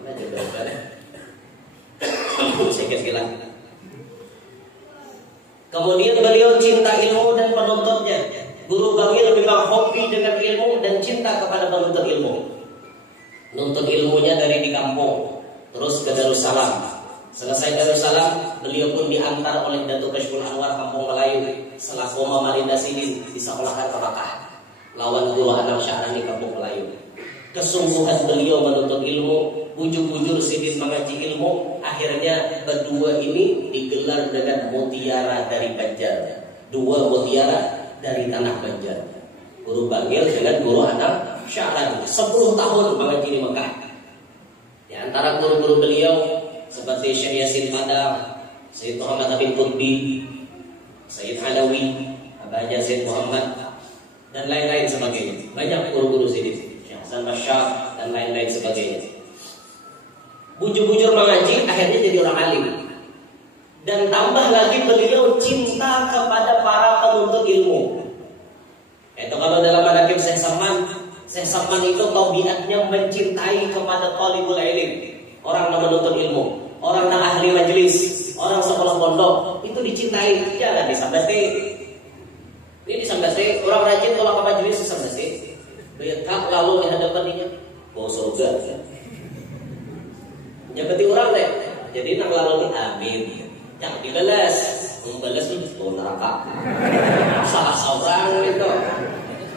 Sikit-sikit. Kemudian beliau cinta ilmu dan penuntutnya. Guru Bangil memang hobi dengan ilmu dan cinta kepada penuntut ilmu. Nuntut ilmunya dari di kampung, terus ke Darussalam. Selesai Darussalam, beliau pun diantar oleh Datuk Kashful Anwar Kampung Melayu selaku Mamalinda Sidin disekolahkan ke Makkah lawan Guru Anam Syahrani Kampung Melayu. Kesungguhan beliau menuntut ilmu, bujur-bujur Sidin mengaji ilmu, akhirnya berdua ini digelar dengan mutiara dari Banjar. Dua mutiara dari tanah Banjar. Guru Bangil dengan Guru Anam Syahrani 10 tahun mengaji di Mekah. Di antara guru-guru beliau seperti Syekh Yasin Padang, Sayyid Muhammad Habib Qutbi, Sayyid Halawi, Abah Zaid Muhammad, dan lain-lain sebagainya. Banyak guru-guru Sidin, Syekh Hasan Masyaf, dan lain-lain sebagainya. Bujur-bujur mengaji, akhirnya jadi orang alim. Dan tambah lagi beliau cinta kepada para penuntut ilmu. Itu kalau dalam manaqib Syekh Saman itu tabiatnya mencintai kepada talibul ilm. Orang yang menuntut ilmu, orang yang ahli majelis, orang sekolah pondok itu dicintai. Jangan disambati. Ini disambati. Orang rajin kalau ke majelis disambati. Lihat lalu di hadapannya, oh surga. Nyabati orang deh. Jadi nak lalu amin. Jangan dibalas. Membalas itu oh neraka. Salah seorang itu.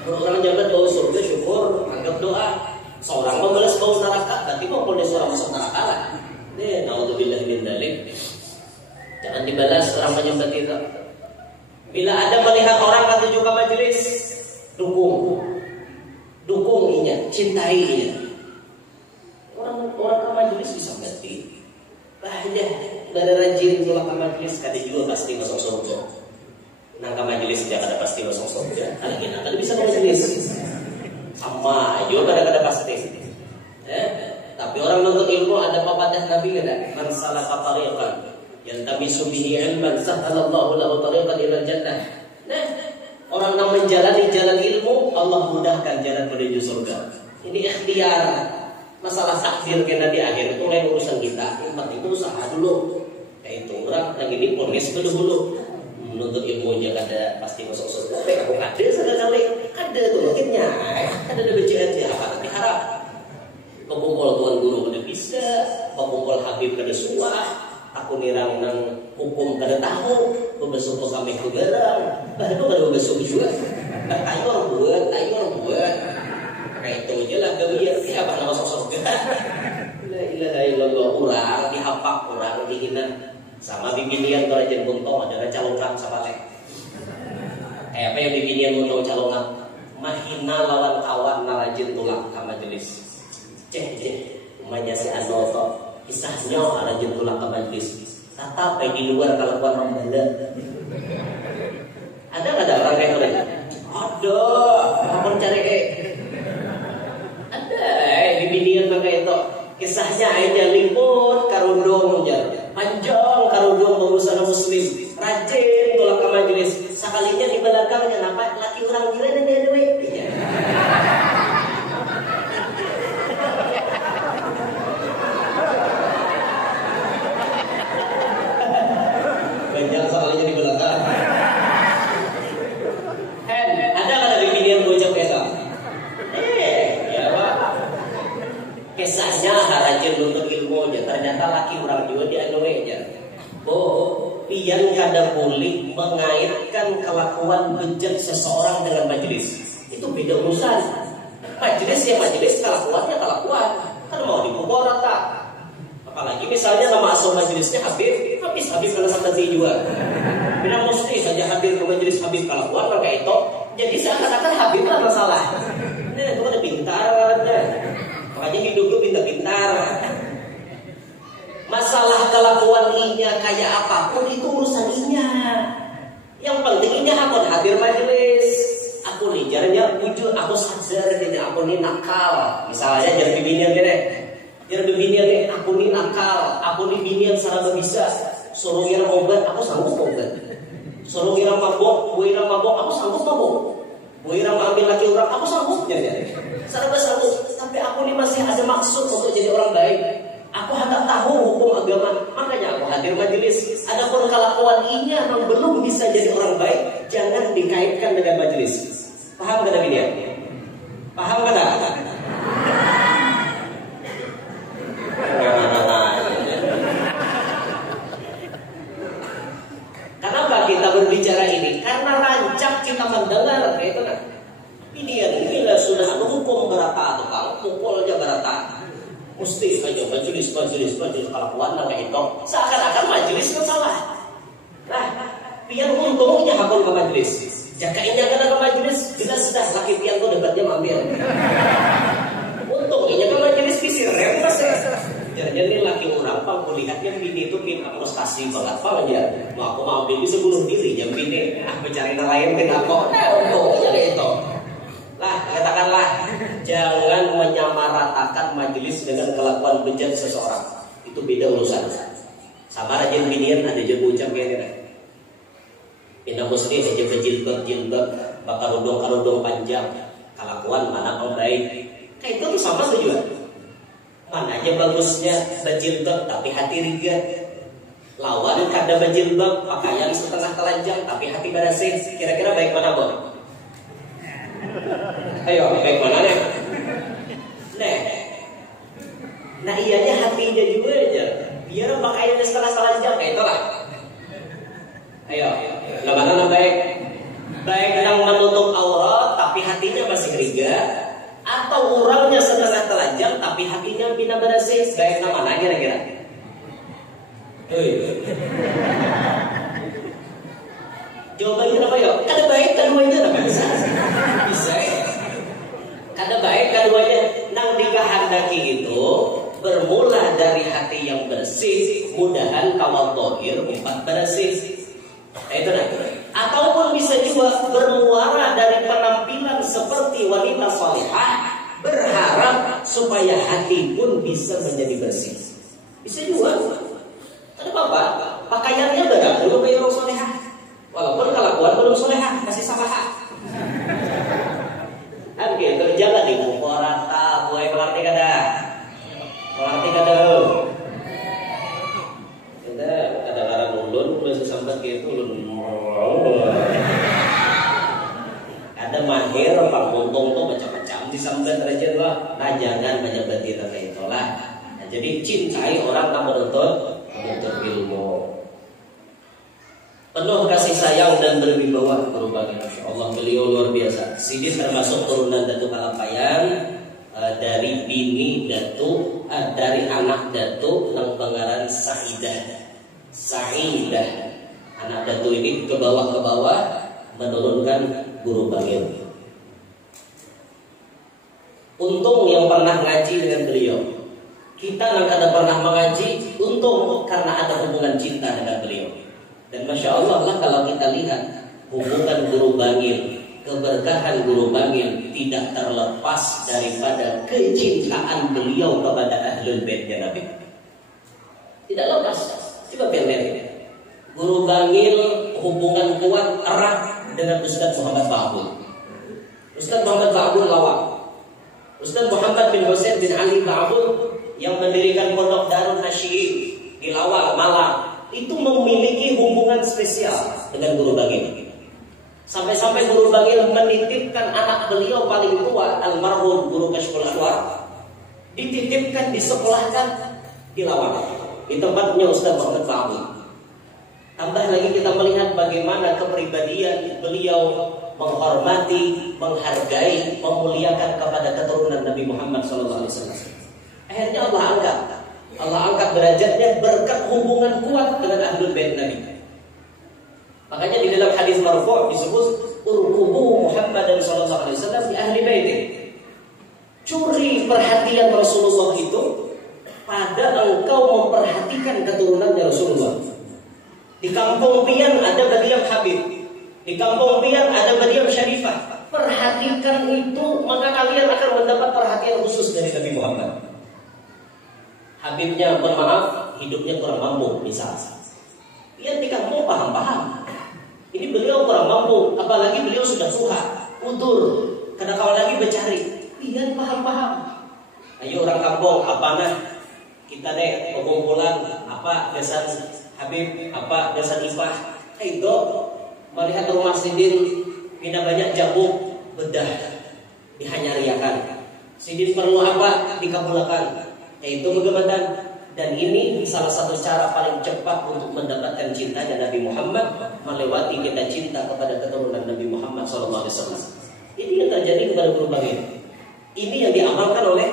Orang jabat bau surga syukur, anggap doa. Seorang membalas bau neraka, berarti mau boleh seorang masuk neraka lah. Naudzubillah min dzalik. Jangan dibalas orang menyembah itu. Bila ada melihat orang menuju ke majelis, dukung inya, cintai inya. Orang ke majelis bisa ngerti. Banyak dari rajin pulang ke majelis, kadang juga pasti masuk surga. Nang ke majelis dia kada pasti masuk surga. Kada bisa ke majelis. Sama juga kadang-kadang pasti. Tapi orang menuntut ilmu ada pepatah Nabi kan? Man salaka tariqan yantamisu bihi ilman sahhalallahu lahu tariqan ila jannah. Nah, orang yang menjalani jalan ilmu, Allah mudahkan jalan menuju surga. Ini ikhtiar. Masalah takdir kena di akhir itu lain urusan kita. Yang penting itu usaha dulu. Kayak itu orang lagi ini progres dulu. Menuntut ilmunya kada pasti masuk surga. Aku ada sekali. Ada tuh mungkinnya. Ada BCN apa nanti harap. Pekumpul tuan guru kada bisa, pekumpul Habib kada suah. Aku nirang nang hukum kada tahu. Membesuk kami kugarang. Baru kada membesuk juga. Ayo orang buat. Kayak itu aja lah kebiar. Siapa nama masuk surga? La ilaha illallah urang dihapak urang dihina. Sama bibinian kalau aja buntong ada calongan sama teh. Kayak apa yang bibinian buntong calongan? Mahina lawan kawan narajin tulang ke majelis. Cek umanya si Anoto kisahnya narajin tulang ke majelis. Tata di luar kalau buat membela. Ada nggak ada orang kayak gitu? Ada. Apa cari Ada. Bibinian pakai itu. Kisahnya aja liput karundung panjang karundung berusaha muslim rajin tolak ke majelis sekalinya di belakangnya nampak laki orang gila dan dia duit banyak soalnya di belakang. Ada nggak dari video bocah besok? Ya pak. Kisahnya rajin untuk ilmunya. Ternyata laki orang juga dianuai aja. Pian kada boleh mengaitkan kelakuan bejat seseorang dengan majelis. Itu beda urusan. Majelis ya majelis, kelakuannya kelakuan. Kan mau dikubur tak? Apalagi misalnya nama asal majelisnya Habib Tapi Habib kalau sampai juga. Bila mesti saja hadir ke majelis Habib kalau keluar kayak itu. Jadi seakan-akan Habib lah masalah. Nah, itu kan pintar kan. Makanya hidup lu pintar-pintar. Masalah kelakuan inya kayak apapun itu urusan inya. Yang penting inya aku hadir majelis. Aku nih jarangnya wujud, aku sadar jadi aku nih nakal. Misalnya jadi binian gini. Jadi binian nih, aku nih nakal, aku nih binian secara bisa. Suruh ngira obat, aku sanggup obat. Suruh ngira mabok, gue ngira mabok, aku sanggup mabok. Gue ngira ambil laki orang, aku sanggup jadi. Secara sanggup, tapi aku nih masih ada maksud untuk jadi orang baik. Aku hendak tahu hukum agama, makanya aku hadir majelis. Adapun kelakuan inya yang belum bisa jadi orang baik, jangan dikaitkan dengan majelis. Paham kata binian? Paham kata? Kenapa kita berbicara ini? Karena rancak kita mendengar itu kan. Binian ini sudah ada hukum berata atau kamu pukul aja berata. Mesti aja majelis kelakuan kayak itu. Seakan-akan majelis itu salah. Nah, pian untungnya hakul ke majelis. Jaka ini akan ke majelis, bila sudah laki pian tuh debatnya mampir. Untungnya ke majelis pisir rem masih. Jadi laki orang pang melihatnya bini itu pin frustasi banget apa aja. Mau aku mau ambil bisa bunuh diri jam bini. Aku cari nelayan pin aku. Untungnya kayak itu. Lah, katakanlah jangan menyamaratakan majelis dengan kelakuan bejat seseorang. Itu beda urusan. Sabar aja binian ada je ucap kayak gini. Bina muslim aja jilbab, bakar karudung panjang. Kelakuan mana yang baik. Kayak itu tuh sama tujuan. Mana aja bagusnya berjilbab tapi hati riga. Lawan kada berjilbab, pakaian setengah telanjang tapi hati bersih. Kira-kira baik mana, Bang? Ayo, baik mana nih? Nah ianya hatinya juga aja. Biar pakaiannya setengah jam kayak itulah. Ayo, mana baik? Baik yang menutup aurat tapi hatinya masih riga, atau orangnya setengah telanjang tapi hatinya bina bersih. Baik mana kira-kira? Jawabannya apa ya? Kada baik keduanya apa bisa? Bisa ya? Kada baik keduanya nang dikehendaki itu bermula dari hati yang bersih, mudahan kawal dohir empat bersih. Itu nah. Ataupun bisa juga bermuara dari penampilan seperti wanita salihah, berharap supaya hati pun bisa menjadi bersih. Bisa juga. Ada apa? Pakaiannya beda dulu kayak orang salihah. Walaupun kelakuan belum solehah, kasih sabaha. Kan gitu, jangan dibuka rata, buai mengerti kada? Mengerti kada? Kita kadang-kadang ulun, masih sambat gitu, ulun. Ada mahir, pak buntung tuh macam-macam disambat aja lah. Nah jangan banyak berarti kayak itulah. Nah, jadi cintai orang tak menuntut ilmu. Penuh kasih sayang dan berwibawa berbagai Masya Allah, beliau luar biasa. Sidis termasuk turunan Datu Kalapayan, dari bini Datu, dari anak Datu yang pengaran Sa'idah. Anak Datu ini ke bawah menurunkan guru bangil. Untung yang pernah ngaji dengan beliau. Kita yang kada pernah mengaji, untung karena ada hubungan cinta dengan beliau. Dan Masya Allah lah kalau kita lihat hubungan guru bangil, keberkahan guru bangil tidak terlepas daripada kecintaan beliau kepada Ahlul Baitnya Nabi. Tidak lepas. Coba lihat. Guru bangil hubungan kuat erat dengan Ustaz Muhammad Ba'bul. Ustaz Muhammad Ba'bul lawak. Ustaz Muhammad bin Husain bin Ali Ba'bul yang mendirikan Pondok Darun Nasyid di Lawak, Malang, itu memiliki hubungan spesial dengan guru bangil. Sampai-sampai guru bangil menitipkan anak beliau paling tua, almarhum guru Kashful Anwar, dititipkan, disekolahkan di Lawak, di tempatnya Ustaz Muhammad Ba'bul. Tambah lagi kita melihat bagaimana kepribadian beliau menghormati, menghargai, memuliakan kepada keturunan Nabi Muhammad SAW. Akhirnya Allah angkat Allah angkat derajatnya berkat hubungan kuat dengan ahlul bait Nabi. Makanya di dalam hadis marfu' disebut urqubu Muhammadan sallallahu alaihi wasallam di ahli baiti. Curi perhatian Rasulullah itu pada engkau memperhatikan keturunannya Rasulullah. Di kampung pian ada badiam Habib, di kampung pian ada badiam Syarifah. Perhatikan itu, maka kalian akan mendapat perhatian khusus dari Nabi Muhammad. Habibnya bermaaf, hidupnya kurang mampu, misalnya. Dia di kampung paham-paham. Ini beliau kurang mampu, apalagi beliau sudah tua, udur, karena kalau lagi bercari. Dia paham-paham. Ayo orang kampung, apa nah? Kita deh pengumpulan apa dasar Habib, apa dasar Ifah. Itu melihat rumah Sidin, tidak banyak jamu, bedah dihanyariakan. Sidin perlu apa? Dikabulkan. Yaitu bagaimana? Dan ini salah satu cara paling cepat untuk mendapatkan cintanya Nabi Muhammad, melewati kita cinta kepada keturunan Nabi Muhammad SAW. Ini yang terjadi kepada Guru Bangil. Ini yang diamalkan oleh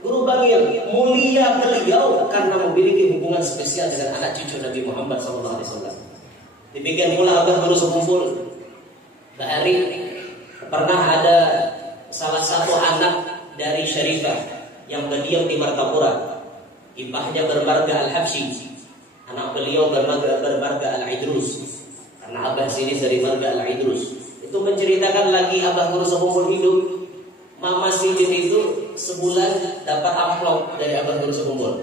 Guru Bangil. Mulia beliau karena memiliki hubungan spesial dengan anak cucu Nabi Muhammad SAW. Demikian pula Abah Guru Sekumpul. Bahari pernah ada salah satu anak dari Syarifah yang berdiam di Martapura. Ibahnya bermarga Al-Habsyi, anak beliau bermarga Al-Idrus, karena abah sini dari marga Al-Idrus. Itu menceritakan lagi Abah Guru Sekumpul hidup, Mama Sidin itu sebulan dapat amplop dari Abah Guru Sekumpul.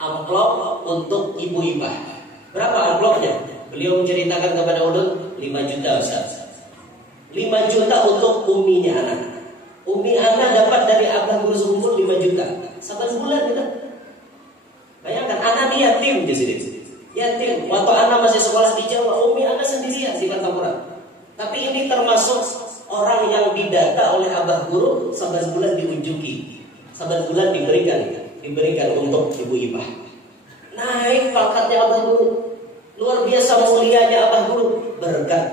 Amplop untuk ibu Ibah. Berapa amplopnya? Beliau menceritakan kepada ulun 5 juta Ustaz. 5 juta untuk uminya anak. Umi anak dapat dari Abah Guru Sekumpul 5 juta. Saban bulan kita. Bayangkan anak ini yatim di sini. Yatim. Waktu anak masih sekolah di Jawa, umi anak sendirian di Martapura. Tapi ini termasuk orang yang didata oleh Abah Guru, saban bulan diunjuki. Saban bulan diberikan untuk ibu Ibah. Naik pangkatnya Abah Guru. Luar biasa mulianya Abah Guru berkat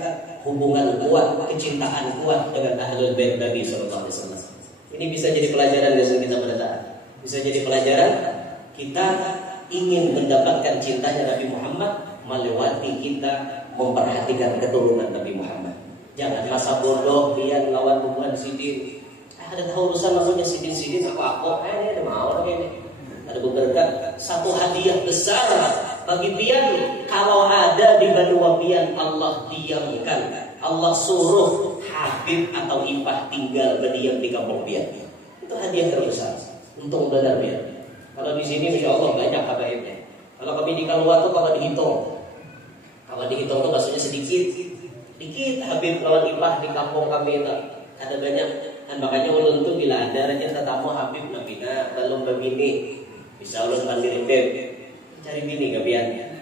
hubungan kuat, kecintaan kuat dengan ahlul bait Nabi sallallahu alaihi wasallam. Ini bisa jadi pelajaran dari kita pada saat. Bisa jadi pelajaran kita ingin mendapatkan cintanya Nabi Muhammad melewati kita memperhatikan keturunan Nabi Muhammad. Jangan masa bodoh pian lawan hubungan Sidin. Ada tahu urusan namanya Sidin aku ini ada mau ini. Ada beberapa satu hadiah besar bagi pian kalau ada di benua pian Allah diamkan. Allah suruh Habib atau Ifah tinggal berdiam di kampung pian. Itu hadiah terbesar untuk benar pian. Kalau di sini insya Allah banyak habaibnya. Kalau kami di Kalwa tuh kalau dihitung tuh maksudnya sedikit Habib lawan Ifah di kampung kami itu ada banyak. Dan makanya ulun tuh bila ada aja tetamu Habib nabina belum berbini bisa ulun panggil beb cari bini kebian.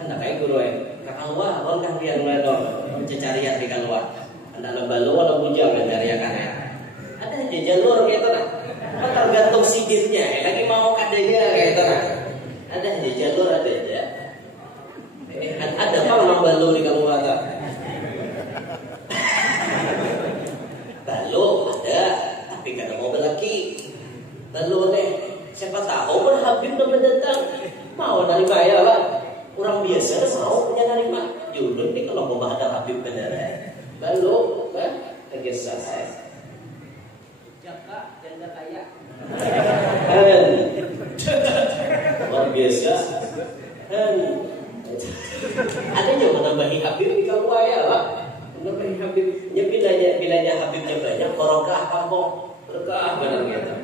Anda kayak guru ke Kalwa, orang kan pian meledor mencarian di Kalwa. Anda lembalu atau bujang mencariakan ya. Ada aja jalur gitu lah. Tergantung sidinnya, lagi mau adanya kayak itu nah. Ada aja jalur ada aja. Ada apa orang balu di kamu kata? Balu ada, tapi kada mau lagi. Balu deh, siapa tahu berhabib udah mendatang. Mau nerima ya lah. Orang biasa mau punya nerima. Julun nih kalau mau ada habib benar. Balu, tergesa saya. Jaka janda kaya. Luar biasa. Ada yang menambahi Habib di kampung ya lah. Menambahi Habibnya bilanya Habibnya banyak, barokah kampung, berkah benar gitu.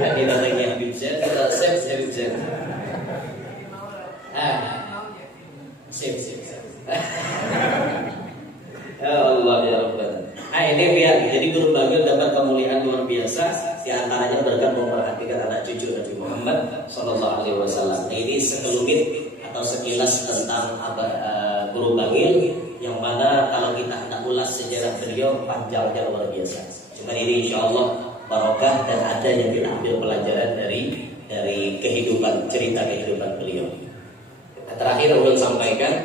Kita lagi Habib saya, kita save Habib saya. Save. Ya Allah ya Rabbal. Ini biar jadi Guru Bangil dapat kemuliaan luar biasa, di antaranya berkat memperhatikan anak cucu Nabi Muhammad sallallahu alaihi wasallam. Ini sekelumit atau sekilas tentang Guru Bangil yang mana kalau kita hendak ulas sejarah beliau panjangnya luar biasa. Cuma ini insyaallah barokah dan ada yang diambil pelajaran dari cerita kehidupan beliau. Terakhir ulun sampaikan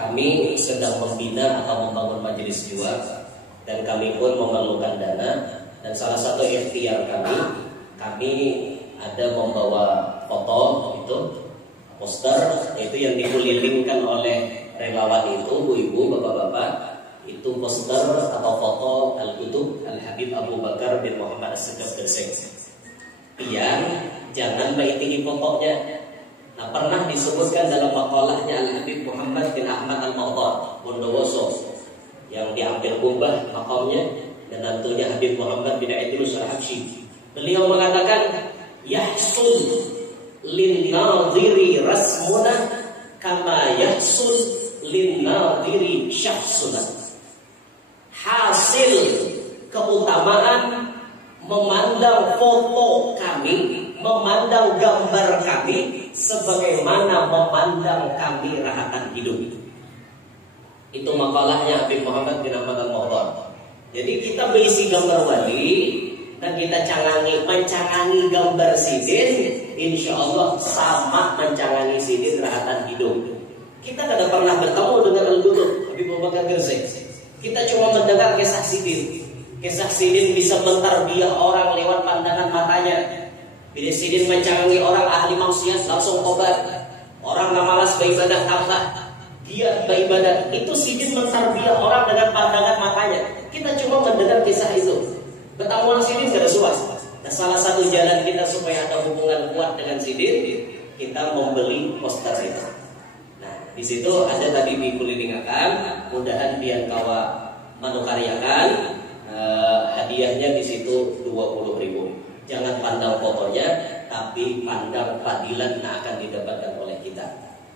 kami sedang membina atau membangun majelis jiwa dan kami pun memerlukan dana, dan salah satu ikhtiar kami kami ada membawa foto itu, poster itu yang dikelilingkan oleh relawan itu, ibu-ibu, bapak-bapak. Itu poster atau foto Al-Qutub Al-Habib Abu Bakar bin Muhammad As-Segaf Gresik. Yang jangan baiti fotonya. Nah, pernah disebutkan dalam makalahnya Al-Habib Muhammad bin Ahmad Al-Mu'tar Bondowoso yang diambil kubah makamnya dan tentunya Habib Muhammad bin Idrus Al-Habsyi. Beliau mengatakan, yahsul lin nadhiri rasmuna kama yahsul lin nadhiri syahsuna. Hasil keutamaan memandang foto kami, memandang gambar kami sebagaimana memandang kami rahatan hidup. Itu makalahnya Habib Muhammad bin Ahmad Al-Mu'tar. Jadi kita berisi gambar wali dan kita mencangangi gambar sidin, insya Allah sama mencangangi sidin rahatan hidup. Kita tidak pernah bertemu dengan Al-Qutub Habib Abu Bakar Gresik. Kita cuma mendengar kisah sidin. Kisah sidin bisa mentarbiyah orang lewat pandangan matanya. Bila sidin mencangangi orang ahli maksiat langsung tobat. Orang malas beribadah Allah, dia beribadah. Itu sidin mentarbiyah orang dengan pandangan matanya. Kita cuma mendengar kisah itu. Ketemu orang sidin tidak suas. Dan salah satu jalan kita supaya ada hubungan kuat dengan sidin, kita membeli poster itu. Di situ ada tadi dikulilingakan, mudahan biar kawa manukaryakan, hadiahnya di situ 20.000. Jangan pandang fotonya, tapi pandang fadilan yang akan didapatkan oleh kita.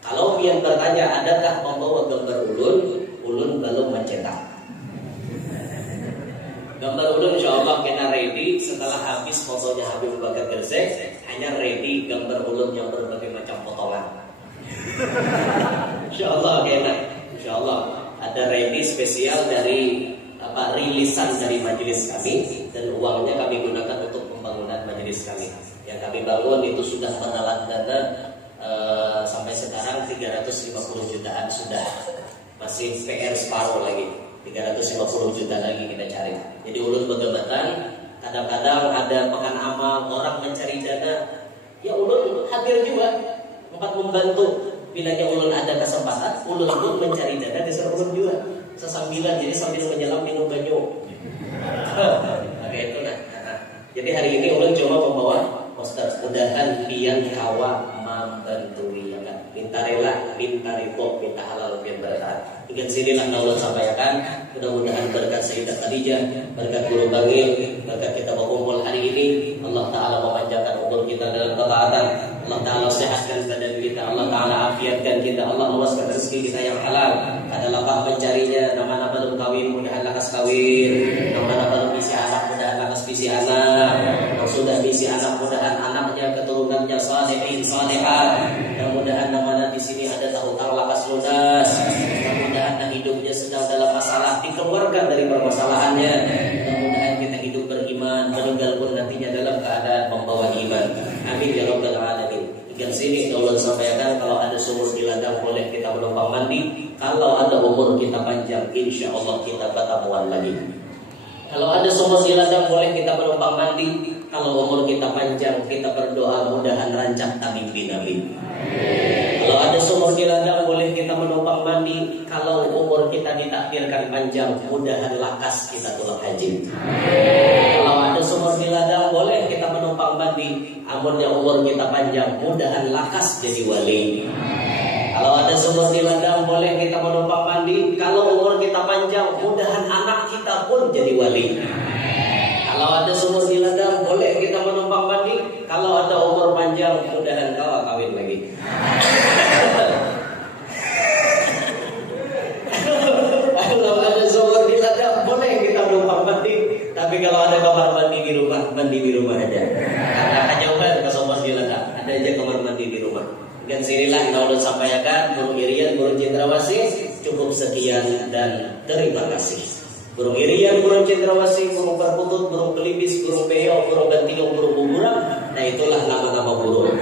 Kalau biar bertanya, adakah membawa gambar ulun? Ulun belum mencetak. Gambar ulun insya Allah kita ready setelah habis fotonya Habib Bakar Gresik, hanya ready gambar ulun yang berbagai macam potongan. Insya Allah enak. Insya Allah ada ready spesial dari rilisan dari majelis kami dan uangnya kami gunakan untuk pembangunan majelis kami. Yang kami bangun itu sudah menelan dana sampai sekarang 350 jutaan sudah. Masih PR separuh lagi. 350 juta lagi kita cari. Jadi ulun bergebatan. Kadang-kadang ada pekan amal orang mencari dana. Ya ulun hadir juga untuk membantu. Bilanya ulun ada kesempatan, ulun pun mencari dana di ulun juga. Sesambilan, jadi sambil menyelam minum banyu. Oke itu nah. Jadi hari ini ulun cuma membawa poster. Mudahan pian kawa membantu ya kan. Minta rela, minta ridho, minta halal biar berkah. Dengan sinilah ulun sampaikan. Mudah-mudahan berkat Sayyidah Khadijah, berkat Guru Bangil, berkat kita berkumpul hari ini, Allah Ta'ala memanjangkan umur kita dalam ketaatan. Allah Ta'ala sehatkan badan kita, Allah Ta'ala afiatkan kita, Allah luaskan rezeki kita yang halal. Ada lapang mencarinya, nama-nama belum kawin, mudahan lakas kawin. Nama-nama belum isi anak, mudahan lakas isi anak. Yang sudah isi anak, mudahan anaknya, keturunannya salihin, salihah. Dan mudahan nama-nama di sini ada hutang lakas lunas. Mudah-mudahan hidupnya sedang dalam masalah, dikeluarkan dari permasalahannya. Mudah-mudahan kita hidup beriman, meninggal pun nantinya dalam keadaan membawa iman. Amin ya rabbal alamin. Di sini Allah sampaikan kalau ada sumur di ladang boleh kita menumpang mandi. Kalau ada umur kita panjang, insya Allah kita bertemuan lagi. Kalau ada sumur di ladang boleh kita menumpang mandi. Kalau umur kita panjang, kita berdoa mudahan rancak mimpi Nabi. Kalau ada sumur di ladang boleh kita menumpang mandi. Kalau umur kita ditakdirkan panjang, mudahan lakas kita tulang haji. Kalau ada sumur di ladang boleh kita menumpang mandi. Amunnya umur kita panjang, mudahan lakas jadi wali. Kalau ada sumur di ladang boleh kita menumpang mandi. Kalau umur kita panjang, mudahan anak kita pun jadi wali. Kalau ada sumur di ladang boleh kita menumpang mandi. Kalau ada umur panjang, mudahan kau kawin lagi. Kalau ada sumur di ladang boleh kita menumpang mandi. Tapi kalau ada kamar mandi di rumah aja. Karena hanya ke sumur di ladang, ada aja kamar mandi di rumah. Dan sinilah yang Allah sampaikan, Burung Irian, Burung Cendrawasih. Cukup sekian dan terima kasih. Burung Irian, Burung Cendrawasih, Burung Perkutut, Burung Pelipis, Burung Peyok, Burung Gantiung, Burung Bumburang. Nah itulah nama-nama burung.